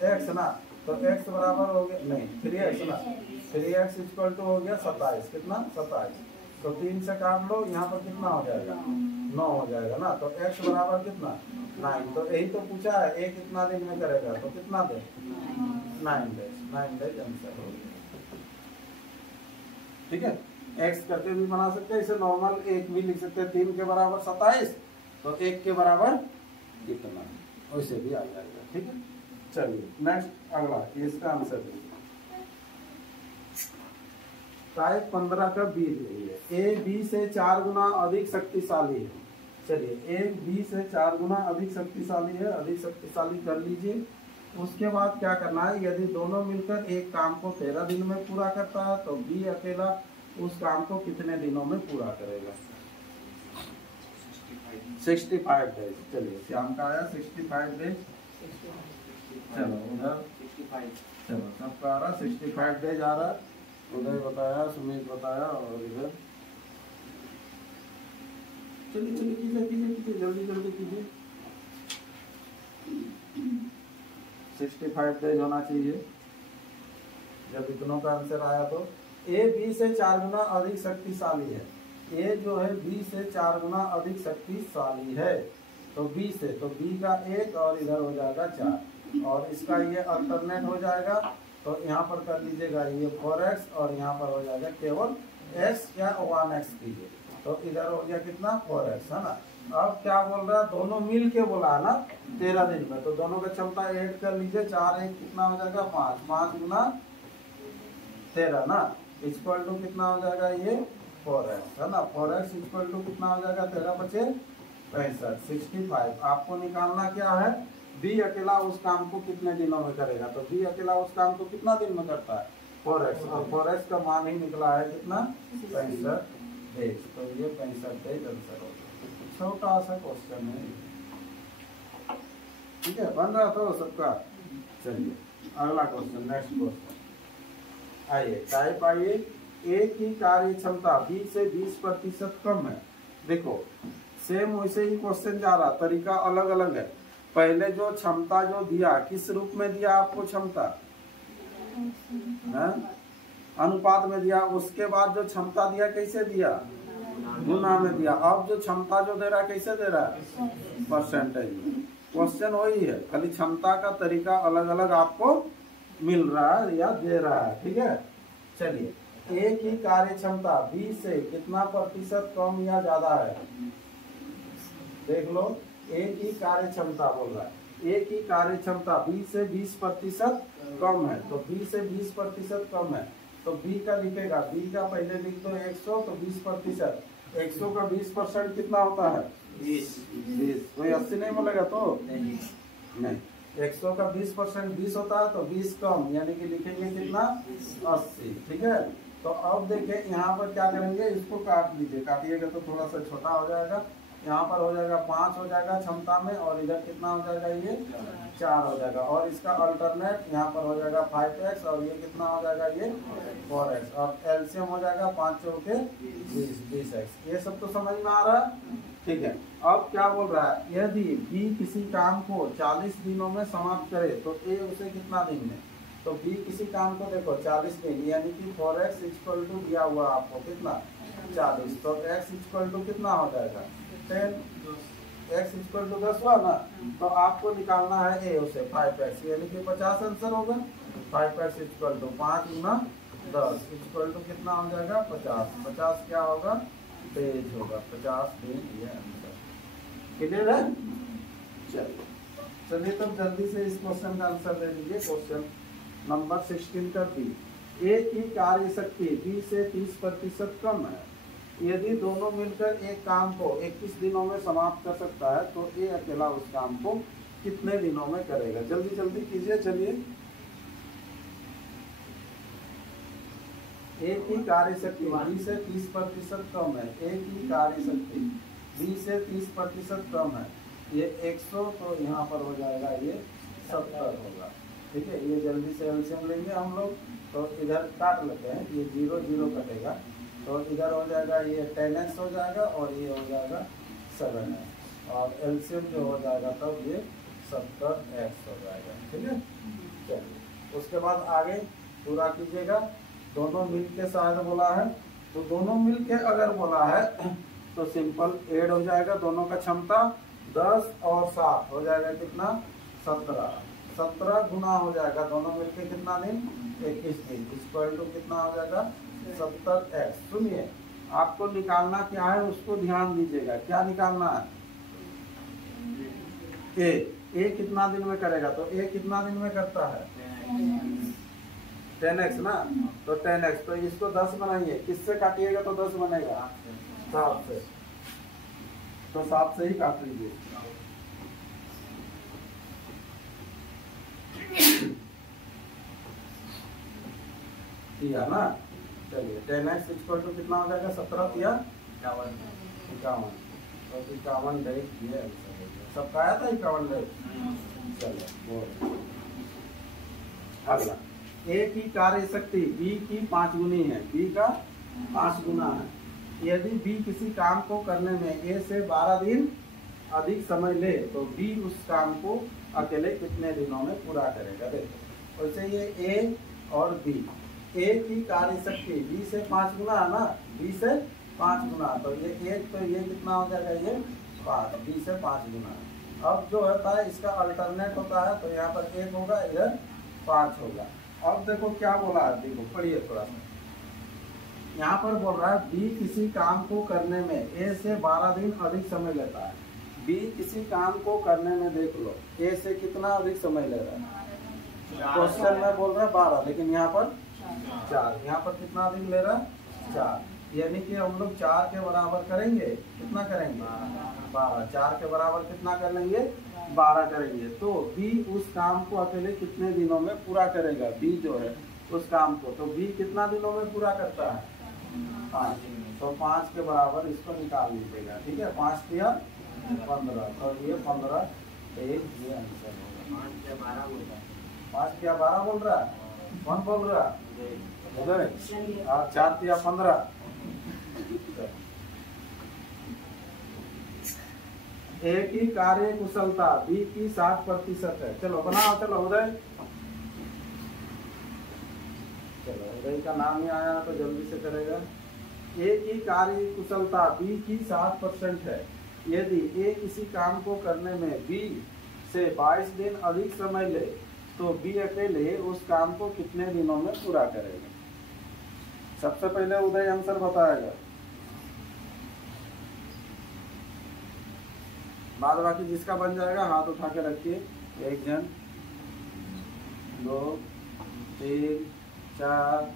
x ना, तो x बराबर हो गया नहीं 3x ना, 3x इक्वल टू हो गया 27। कितना? 27। तो 3 से काट लो, यहाँ पर कितना हो जाएगा? 9 हो जाएगा ना। तो x बराबर कितना? 9। तो यही तो पूछा है, ए कितना दिन में करेगा, तो कितना दे? 9 डेज आंसर हो गया। ठीक है, x करके भी बना सकते हैं, इसे नॉर्मल 1 भी लिख सकते हैं। 3 के बराबर 27, तो 1 के बराबर इतना, वैसे भी आ जाएगा। ठीक है, चलिए नेक्स्ट अगला, इसका आंसर देखिए। टाइप 15 का बी देखिए। ए बी से 4 गुना अधिक शक्तिशाली है। चलिए ए बी से 4 गुना अधिक शक्तिशाली है, अधिक शक्तिशाली कर लीजिए। उसके बाद क्या करना है? यदि दोनों मिलकर एक काम को 13 दिन में पूरा करता है तो बी अकेला उस काम को कितने दिनों में पूरा करेगा? 65 डेज। चलिए श्याम का आया 65 डेज। चलो उधर 65, चलो सबका आ रहा 65 डेज आ रहा। उदय बताया, सुमित बताया, और इधर चलिए कीजिए जल्दी कीजिए। 65 डेज होना चाहिए जब इतनों का आंसर आया। तो ए बी से 4 गुना अधिक शक्तिशाली है। ए जो है बी से 4 गुना अधिक शक्तिशाली है, तो बी से, तो बी का 1 और इधर हो जाएगा 4, और इसका ये अल्टरनेट हो जाएगा। तो यहाँ पर कर लीजिएगा ये 4x और यहाँ पर हो जाएगा केवल x या 1x कीजिए। तो इधर हो गया कितना 4x है ना। अब क्या बोल रहा है, दोनों मिल के बोला है ना 13 दिन में, तो दोनों का क्षमता ऐड कर लीजिए। 4 1 कितना हो जाएगा 5, 5 गुना 13 ना, इक्वल टू कितना हो जाएगा ये 4x है ना। 4x इक्वल टू कितना हो जाएगा 13 बचे 65, 65। आपको निकालना क्या है, बी अकेला उस काम को कितने दिनों में करेगा। तो बी अकेला उस काम को कितना दिन में करता है 4x, और 4x का मान ही निकला है कितना 65 डेज। तो ये 65 डेज आंसर होगा। छोटा सा क्वेश्चन है, ठीक है, बन रहा तो सबका। चलिए अगला क्वेश्चन, नेक्स्ट क्वेश्चन आइए, टाइप आइए। ए की कार्य क्षमता बी से 20% कम है। देखो सेम वैसे ही क्वेश्चन जा रहा, तरीका अलग अलग है। पहले जो क्षमता जो दिया किस रूप में दिया आपको क्षमता, अनुपात में दिया। उसके बाद जो क्षमता दिया कैसे दिया, गुना में दिया। अब जो क्षमता जो दे रहा है कैसे दे रहा है, परसेंटेज में। क्वेश्चन वही है, खाली क्षमता का तरीका अलग अलग आपको मिल रहा है या दे रहा है, ठीक है। चलिए, ए की कार्य क्षमता बी से कितना प्रतिशत कम या ज्यादा है, देख लो। ए की कार्य क्षमता बोल रहा है, ए की कार्य क्षमता बी से 20% कम है। तो बी से 20% कम है, तो बी का लिखेगा, बी का पहले लिख दो 100, तो 20%। 100 का 20% कितना होता है 20। कोई 80 नहीं बोलेगा तो नहीं। 100 का 20% 20 होता है, तो 20 कम, यानी कि लिखेंगे कितना 80, ठीक है। तो अब देखें यहाँ पर क्या करेंगे, इसको काट लीजिए, काटिएगा तो थोड़ा सा छोटा हो जाएगा। यहाँ पर हो जाएगा 5 हो जाएगा क्षमता में, और इधर कितना हो जाएगा ये 4 हो जाएगा। और इसका अल्टरनेट यहाँ पर हो जाएगा 5x, और ये कितना हो जाएगा ये 4x, और एलसीएम हो जाएगा 5 चौके 20x। ये सब तो समझ में आ रहा है, ठीक है। अब क्या बोल रहा है, यदि बी किसी काम को 40 दिनों में समाप्त करे तो ए उसे कितना दिन में। तो बी किसी काम को देखो 40 दिन, यानी कि 4x इक्वल टू दिया हुआ आपको कितना 40, तो x इक्वल टू कितना हो जाएगा 10, x इक्वल टू 10 हुआ ना। तो आपको निकालना है ए उसे 5x, यानी कि 50 आंसर होगा। 5x इक्वल टू 5 गुना 10 इक्वल टू कितना हो जाएगा 50। 50 क्या होगा पेज होगा, 50 दिन ये आंसर। क्लियर है। चलिए तब जल्दी से इस क्वेश्चन का आंसर दे दीजिए। क्वेश्चन नंबर 16 का बी, ए की कार्य शक्ति बी से 30% कम है। यदि दोनों मिलकर एक काम को 21 दिनों में समाप्त कर सकता है, तो ए अकेला उस काम को कितने दिनों में करेगा। जल्दी जल्दी कीजिए। चलिए, ए की कार्य शक्ति बी से 30% कम है। ए की कार्य शक्ति बी से 30% कम है। ये 100, तो यहाँ पर हो जाएगा ये 70 होगा, ठीक है। ये जल्दी से एलसीएम लेंगे हम लोग, तो इधर काट लेते हैं, ये 0 0 कटेगा, तो इधर हो जाएगा ये 10x हो जाएगा, और ये हो जाएगा 7x, और एलसीएम जो हो जाएगा तब ये 70x हो जाएगा, ठीक है। चलिए उसके बाद आगे पूरा कीजिएगा। दोनों मिल के शायद बोला है, तो दोनों मिल के अगर बोला है तो सिंपल ऐड हो जाएगा। दोनों का क्षमता 10 और 7 हो जाएगा कितना 17। 17 गुना हो जाएगा दोनों मिलके कितना दिन 21 दिन, इक्वल टू कितना हो जाएगा 70x। सुनिए, आपको निकालना क्या है उसको ध्यान दीजिएगा। क्या निकालना है, ए कितना दिन में करेगा। तो ए कितना दिन में करता है 10x ना, तो 10x, तो इसको 10 बनाइए। किससे काटिएगा तो 10 बनेगा 7 से, तो 7 से ही काट लीजिए। किया ना। चलिए 10x इक्वल टू कितना हो जाएगा 17 किया 51, तो 51 डायरेक्ट किया सबका आया था 51 डायरेक्ट। चलो अगला, ए की कार्य शक्ति बी की 5 गुनी है, बी का 5 गुना है। यदि बी किसी काम को करने में ए से 12 दिन अधिक समय ले, तो बी उस काम को अकेले कितने दिनों में पूरा करेगा। देखो वैसे ये ए और बी, ए की कार्य शक्ति बी से 5 गुना है ना, बी से 5 गुना, तो ये 1, तो ये कितना हो जाएगा ये 5, बी से 5 गुना। अब जो होता है इसका अल्टरनेट होता है, तो यहाँ पर 1 होगा, इधर 5 होगा। अब देखो क्या बोला है, देखो पढ़िए थोड़ा सा। यहाँ पर बोल रहा है बी किसी काम को करने में ए से 12 दिन अधिक समय लेता है। बी किसी काम को करने में देख लो ए से कितना अधिक समय ले रहा है। क्वेश्चन में बोल रहा है 12, लेकिन यहाँ पर 4। यहाँ पर कितना अधिक ले रहा है 4, यानी कि हम लोग 4 के बराबर करेंगे, कितना करेंगे 12। 4 के बराबर कितना कर लेंगे 12 करेंगे। तो बी उस काम को अकेले कितने दिनों में पूरा करेगा, बी जो है उस काम को, तो बी कितना दिनों में पूरा करता है 5। तो 5 के बराबर इसको निकाल लीजिएगा, ठीक है। 5 किया 15, तो ये 15 ये आंसर होगा। 5 किया 12 बोल रहा है, कौन बोल रहा है, और 4 किया 15। ए की कार्य कुशलता बी की 60% है। चलो बनाओ, चलो उदय, चलो उदय का नाम ही आया तो जल्दी से करेगा। ए की कार्य कुशलता बी की 60% है। यदि ए किसी काम को करने में बी से 22 दिन अधिक समय ले तो बी अकेले उस काम को कितने दिनों में पूरा करेगा। सबसे पहले उदय आंसर बताएगा, बाद बाकी जिसका बन जाएगा हाथ उठा के रखिए। 1 जन 2 3 4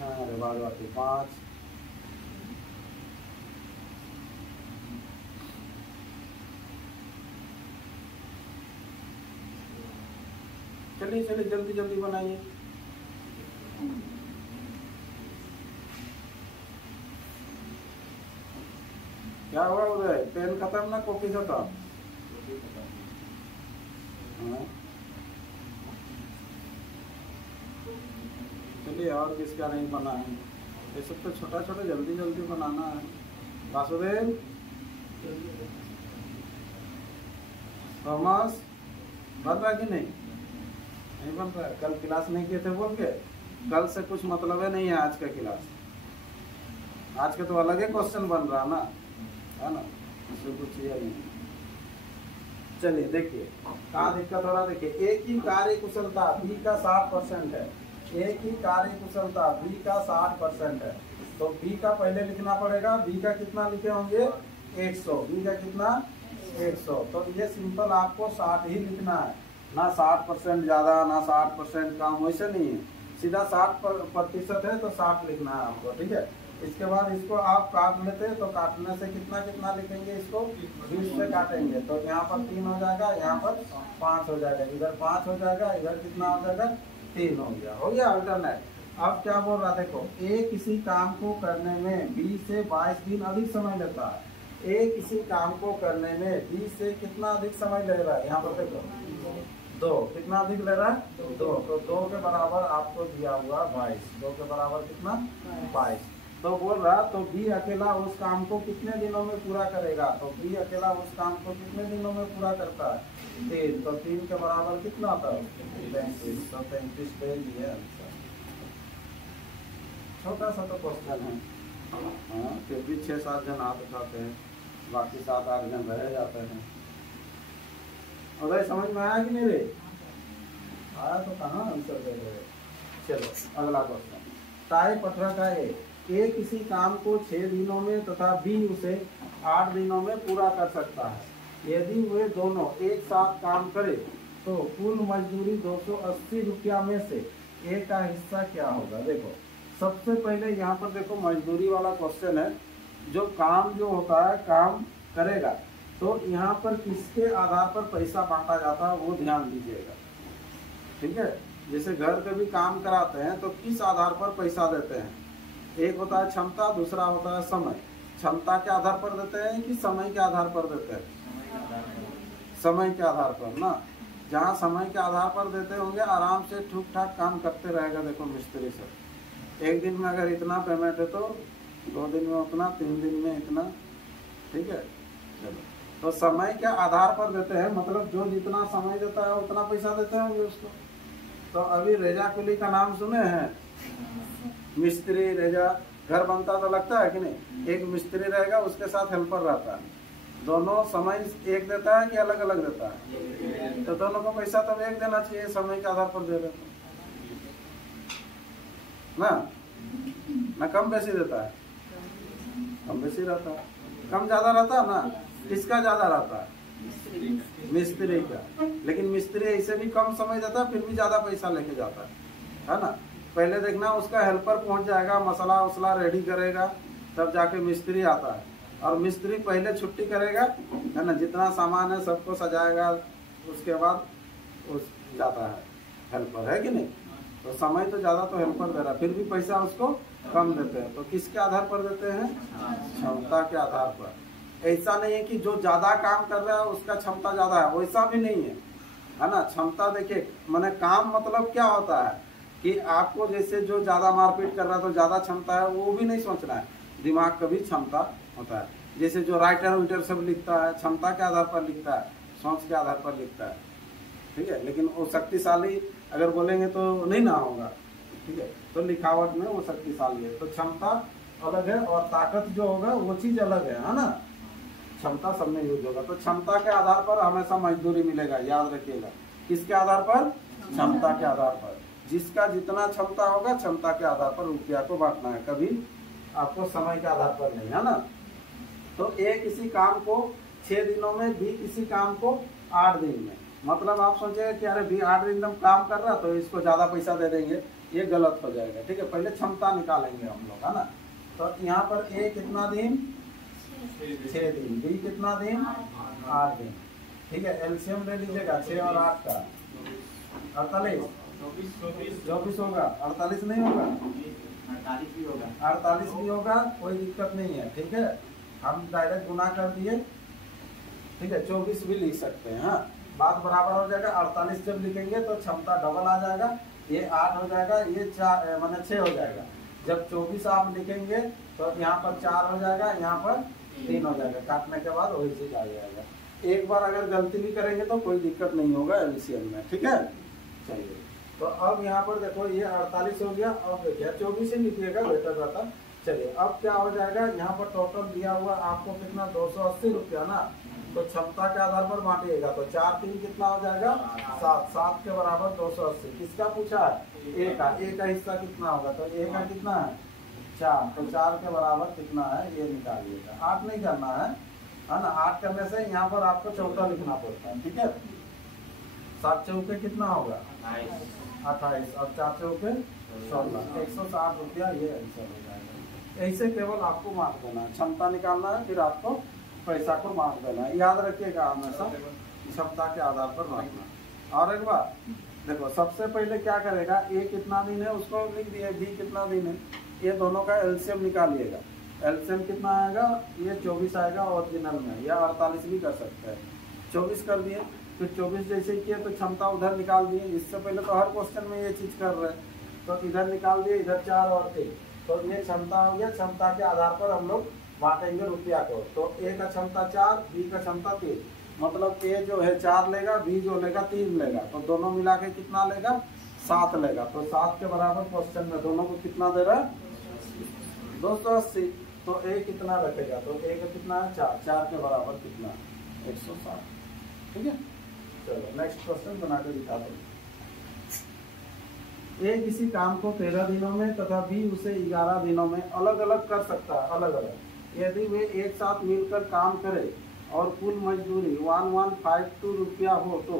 अरे बाद बाकी 5 चलिए चलिए जल्दी जल्दी बनाइए। क्या हुआ उदय, पेन खत्म ना कॉपी खत्म? चलिए और किसका नहीं बना है, ये सब तो छोटा छोटा जल्दी जल्दी बनाना है। वासुदेव, थॉमस बन रहा कि नहीं बन रहा है? कल क्लास नहीं किए थे बोल के, कल से कुछ मतलब है नहीं है आज का क्लास। आज के तो अलग ही क्वेश्चन बन रहा ना, है ना, इससे कुछ ये नहीं। चलिए देखिए कहाँ दिक्कत हो रहा है। देखिए ए की कार्य कुशलता बी का 60% है। ए की कार्य कुशलता बी का 60% है, तो बी का पहले लिखना पड़ेगा। बी का कितना लिखे होंगे 100, बी का कितना 100। तो ये सिंपल आपको 60 ही लिखना है, ना 60% ज्यादा ना 60% कम, वैसे नहीं है, सीधा 60% है तो 60 लिखना है आपको, ठीक है। इसके बाद इसको आप काट लेते हैं, तो काटने से कितना कितना लिखेंगे, इसको 20 से काटेंगे तो यहाँ पर 3 हो जाएगा, यहाँ पर 5 हो जाएगा, इधर 5 हो जाएगा, इधर कितना हो जाएगा 3 हो गया अल्टरनेट। अब क्या बोल रहा देखो, ए किसी काम को करने में बी से 22 दिन अधिक समय लेता है। ए किसी काम को करने में बी से कितना अधिक समय ले रहा है, यहाँ पर देखो 2, कितना अधिक ले रहा है 2, तो 2 के बराबर आपको दिया हुआ 22, 2 के बराबर कितना 22। तो बोल रहा तो बी अकेला उस काम को कितने दिनों में पूरा करेगा, तो बी अकेला उस काम को कितने दिनों में पूरा करता है 3, तो 3 के बराबर कितना था 33, तो 33 दे दिया आंसर। छोटा सा तो क्वेश्चन है, हाँ, फिर भी 6-7 जन हाथ उठाते हैं, बाकी 7-8 जन रह जाते हैं। और समझ में आया कि नहीं रे, आया तो कहाँ आंसर दे रहे। चलो अगला क्वेश्चन, टाइप 18 का ए किसी काम को 6 दिनों में तथा बी उसे 8 दिनों में पूरा कर सकता है। यदि वे दोनों एक साथ काम करें तो कुल मजदूरी 280 रुपया में से ए का हिस्सा क्या होगा। देखो सबसे पहले यहाँ पर देखो मजदूरी वाला क्वेश्चन है, जो काम जो होता है काम करेगा तो यहाँ पर किसके आधार पर पैसा बांटा जाता है वो ध्यान दीजिएगा, ठीक है। जैसे घर पे भी काम कराते हैं तो किस आधार पर पैसा देते हैं, एक होता है क्षमता, दूसरा होता है समय। क्षमता के आधार पर देते हैं कि समय के आधार पर देते हैं, समय के आधार पर ना। जहाँ समय के आधार पर देते होंगे आराम से ठीक ठाक काम करते रहेगा। देखो मिस्त्री सब एक दिन में अगर इतना पेमेंट है तो 2 दिन में उतना, 3 दिन में इतना, ठीक है। चलो तो समय के आधार पर देते हैं, मतलब जो जितना समय देता है उतना पैसा देते होंगे उसको। तो अभी रेजा कुली का नाम सुने हैं, मिस्त्री रेजा, घर बनता तो लगता है कि नहीं, एक मिस्त्री रहेगा उसके साथ हेल्पर रहता है, दोनों समय एक देता है कि अलग अलग देता है, तो दोनों को पैसा तो एक देना चाहिए, समय के आधार पर दे देता है। ना, ना कम बेसी देता है, कम बेसी रहता है, कम ज्यादा रहता है ना। किसका ज्यादा रहता है? मिस्त्री का। लेकिन मिस्त्री ऐसे भी कम समय देता है, फिर भी ज्यादा पैसा लेके जाता है ना। पहले देखना उसका हेल्पर पहुंच जाएगा, मसाला वसला रेडी करेगा, तब जाके मिस्त्री आता है। और मिस्त्री पहले छुट्टी करेगा, है ना, जितना सामान है सबको सजाएगा, उसके बाद उस जाता है हेल्पर, है कि नहीं। तो समय तो ज्यादा तो हेल्पर दे रहा है, फिर भी पैसा उसको कम देते हैं। तो किसके आधार पर देते हैं? क्षमता के आधार पर। ऐसा नहीं है कि जो ज्यादा काम कर रहा है उसका क्षमता ज्यादा है, वैसा भी नहीं है ना। क्षमता देखिए मैंने काम मतलब क्या होता है कि आपको जैसे जो ज्यादा मारपीट कर रहा है तो ज्यादा क्षमता है, वो भी नहीं सोचना है। दिमाग का भी क्षमता होता है। जैसे जो राइटर विटर सब लिखता है, क्षमता के आधार पर लिखता है, सोच के आधार पर लिखता है, ठीक है। लेकिन वो शक्तिशाली अगर बोलेंगे तो नहीं ना होगा, ठीक है। तो लिखावट में वो शक्तिशाली है। तो क्षमता अलग है और ताकत जो होगा वो चीज अलग है ना। क्षमता सब में यूज होगा। तो क्षमता के आधार पर हमेशा मजदूरी मिलेगा, याद रखिएगा। किसके आधार पर? क्षमता के आधार पर। जिसका जितना क्षमता होगा क्षमता के आधार पर रुपया को बांटना है, कभी आपको समय के आधार पर नहीं, है ना। तो ए किसी काम को 6 दिनों में, बी किसी काम को 8 दिन में। मतलब आप सोचे कि अरे बी 8 दिन में काम कर रहा तो इसको ज्यादा पैसा दे देंगे, ये गलत हो जाएगा, ठीक है। पहले क्षमता निकालेंगे हम लोग, है ना। तो यहाँ पर ए कितना दिन? 6 दिन। बी कितना दिन? 8 दिन, ठीक है। एलसीएम ले लीजिएगा 6 और 8 का 48, 24 होगा, 48 नहीं होगा, 48 भी होगा, कोई दिक्कत नहीं है, ठीक है। हम डायरेक्ट गुना कर दिए, ठीक है। 24 भी लिख सकते हैं, हाँ, बात बराबर हो जाएगा। 48 जब लिखेंगे तो क्षमता डबल आ जाएगा, ये 8 हो जाएगा, ये 4 माने 6 हो जाएगा। जब 24 आप लिखेंगे तो यहाँ पर 4 हो जाएगा, यहाँ पर 3 हो जाएगा। काटने के बाद वही चीज आ जाएगा। एक बार अगर गलती भी करेंगे तो कोई दिक्कत नहीं होगा एलसीएम में, ठीक है। चलिए, तो अब यहाँ पर देखो ये 48 हो गया। अब देखिए 24 ही लिखिएगा, बेटर रहता। चलिए, अब क्या हो जाएगा, यहाँ पर टोटल दिया हुआ आपको कितना? 280 रुपया ना। तो क्षमता के आधार पर बांटिएगा तो 4 3 कितना हो जाएगा? 7। 7 के बराबर 280। किसका पूछा है? ए का। ए का हिस्सा कितना होगा? तो ए का कितना है? 4। तो 4 के बराबर कितना है ये निकालिएगा। 8 नहीं करना है ना। 8 करने से यहाँ पर आपको चौथा लिखना पड़ता है, ठीक है। 7 चौके कितना होगा? 28 और 4 चौके 16। 160 रुपया ये आंसर हो जाएगा। ऐसे केवल आपको मार्क देना है, क्षमता निकालना है, फिर आपको पैसा को मार्क देना है। याद रखिएगा हमेशा क्षमता के आधार पर मारना। और एक बात देखो, सबसे पहले क्या करेगा, ए कितना दिन है उसको लिख दिए, बी कितना दिन है, ये दोनों का एलसीएम निकालिएगा। एलसीएम कितना आएगा? ये 24 आएगा ओरिजिनल में, या 48 भी कर सकते हैं। 24 कर दिए, फिर 24 जैसे किए तो क्षमता उधर निकाल दिए। इससे पहले तो हर क्वेश्चन में ये चीज कर रहे हैं, तो इधर निकाल दिए, इधर 4 और 3। तो ये क्षमता हो गया। क्षमता के आधार पर हम लोग बांटेंगे रुपया को। तो ए का क्षमता 4, बी का क्षमता 3। मतलब ए जो है 4 लेगा, बी जो लेगा 3 लेगा, तो दोनों मिला के कितना लेगा? 7 लेगा। तो 7 के बराबर क्वेश्चन में दोनों को कितना दे रहा है? 280। तो ए कितना रखेगा? तो ए का कितना है? 4। 4 के बराबर कितना? 160, ठीक है। चलो नेक्स्ट क्वेश्चन बना के दिखा दो। ए किसी काम को 13 दिनों में तथा बी उसे 11 दिनों में अलग अलग कर सकता है, अलग अलग। यदि वे एक साथ मिलकर काम करें और कुल मजदूरी 1152 रुपया हो तो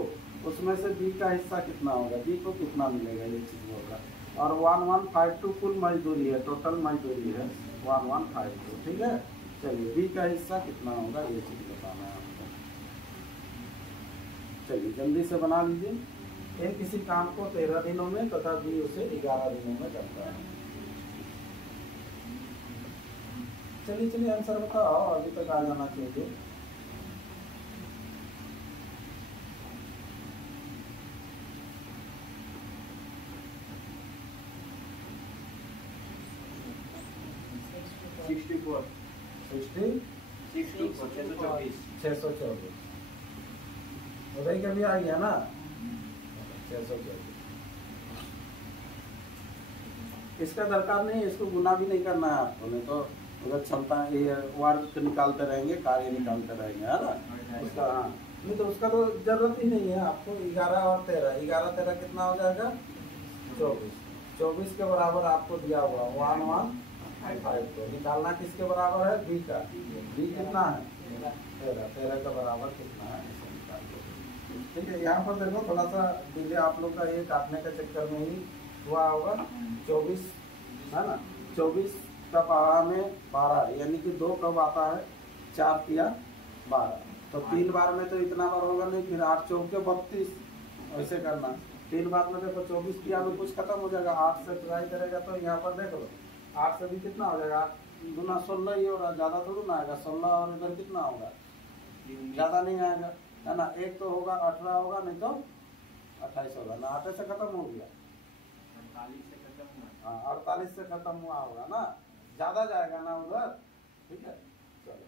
उसमें से बी का हिस्सा कितना होगा? बी को कितना मिलेगा? ये चीज होगा। और 1152 कुल मजदूरी है, टोटल मजदूरी है 1152, ठीक है। चलिए, बी का हिस्सा कितना होगा ये चीज बताना है आपको। चलिए जल्दी से बना लीजिए। ए किसी काम को 13 दिनों में तथा बी उसे 11 दिनों में करता है। चलिए चलिए आंसर बताओ, अभी तक आ जाना चाहिए। उदय का भी आ गया ना 624। इसका दरकार नहीं, इसको गुना भी नहीं करना है आपको, नहीं तो उधर क्षमता वर्क निकालते रहेंगे, कार्य निकालते रहेंगे, है ना उसका। हाँ, नहीं तो उसका तो जरूरत ही नहीं है आपको। 11 और 13, 11 13 कितना हो जाएगा? 24। 24 के बराबर आपको दिया हुआ 115 तो निकालना किसके बराबर है, बी का। बी कितना है, 13 का बराबर कितना है, इसे निकाल दो। ठीक है, यहाँ पर देखो थोड़ा सा डिले आप लोग का ये काटने के चक्कर में ही हुआ होगा। 24 है ना, 24 का पहाड़ा में 12 यानी कि 2 कब आता है, 4 तिया 12, तो 3 बार में तो इतना बार होगा नहीं, फिर 8 चौके 32 ऐसे करना। 3 बार में देखो 24 तिया में कुछ खत्म हो जाएगा, 8 से ट्राई करेगा तो यहाँ पर देख लो 8 से भी कितना हो जाएगा, 8 दूना 16 ही हो रहा, ज्यादा थोड़ा ना आएगा। 16 और इधर कितना होगा, ज्यादा नहीं आएगा है ना। एक तो होगा 18 होगा, नहीं तो 28 होगा ना, 8 से खत्म हो गया, 48 से खत्म हुआ। हाँ 48 से खत्म हुआ होगा ना, ज्यादा जाएगा ना उधर। ठीक है, चलो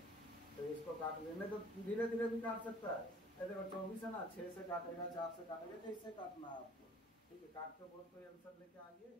तो इसको काट लेने तो धीरे धीरे भी काट सकता है। ये देखो 24 है ना, 6 से काटेगा, 4 से काटेगा, तो इससे काटना है आपको। ठीक है, काट के बोर्ड पे आंसर लेके आइए।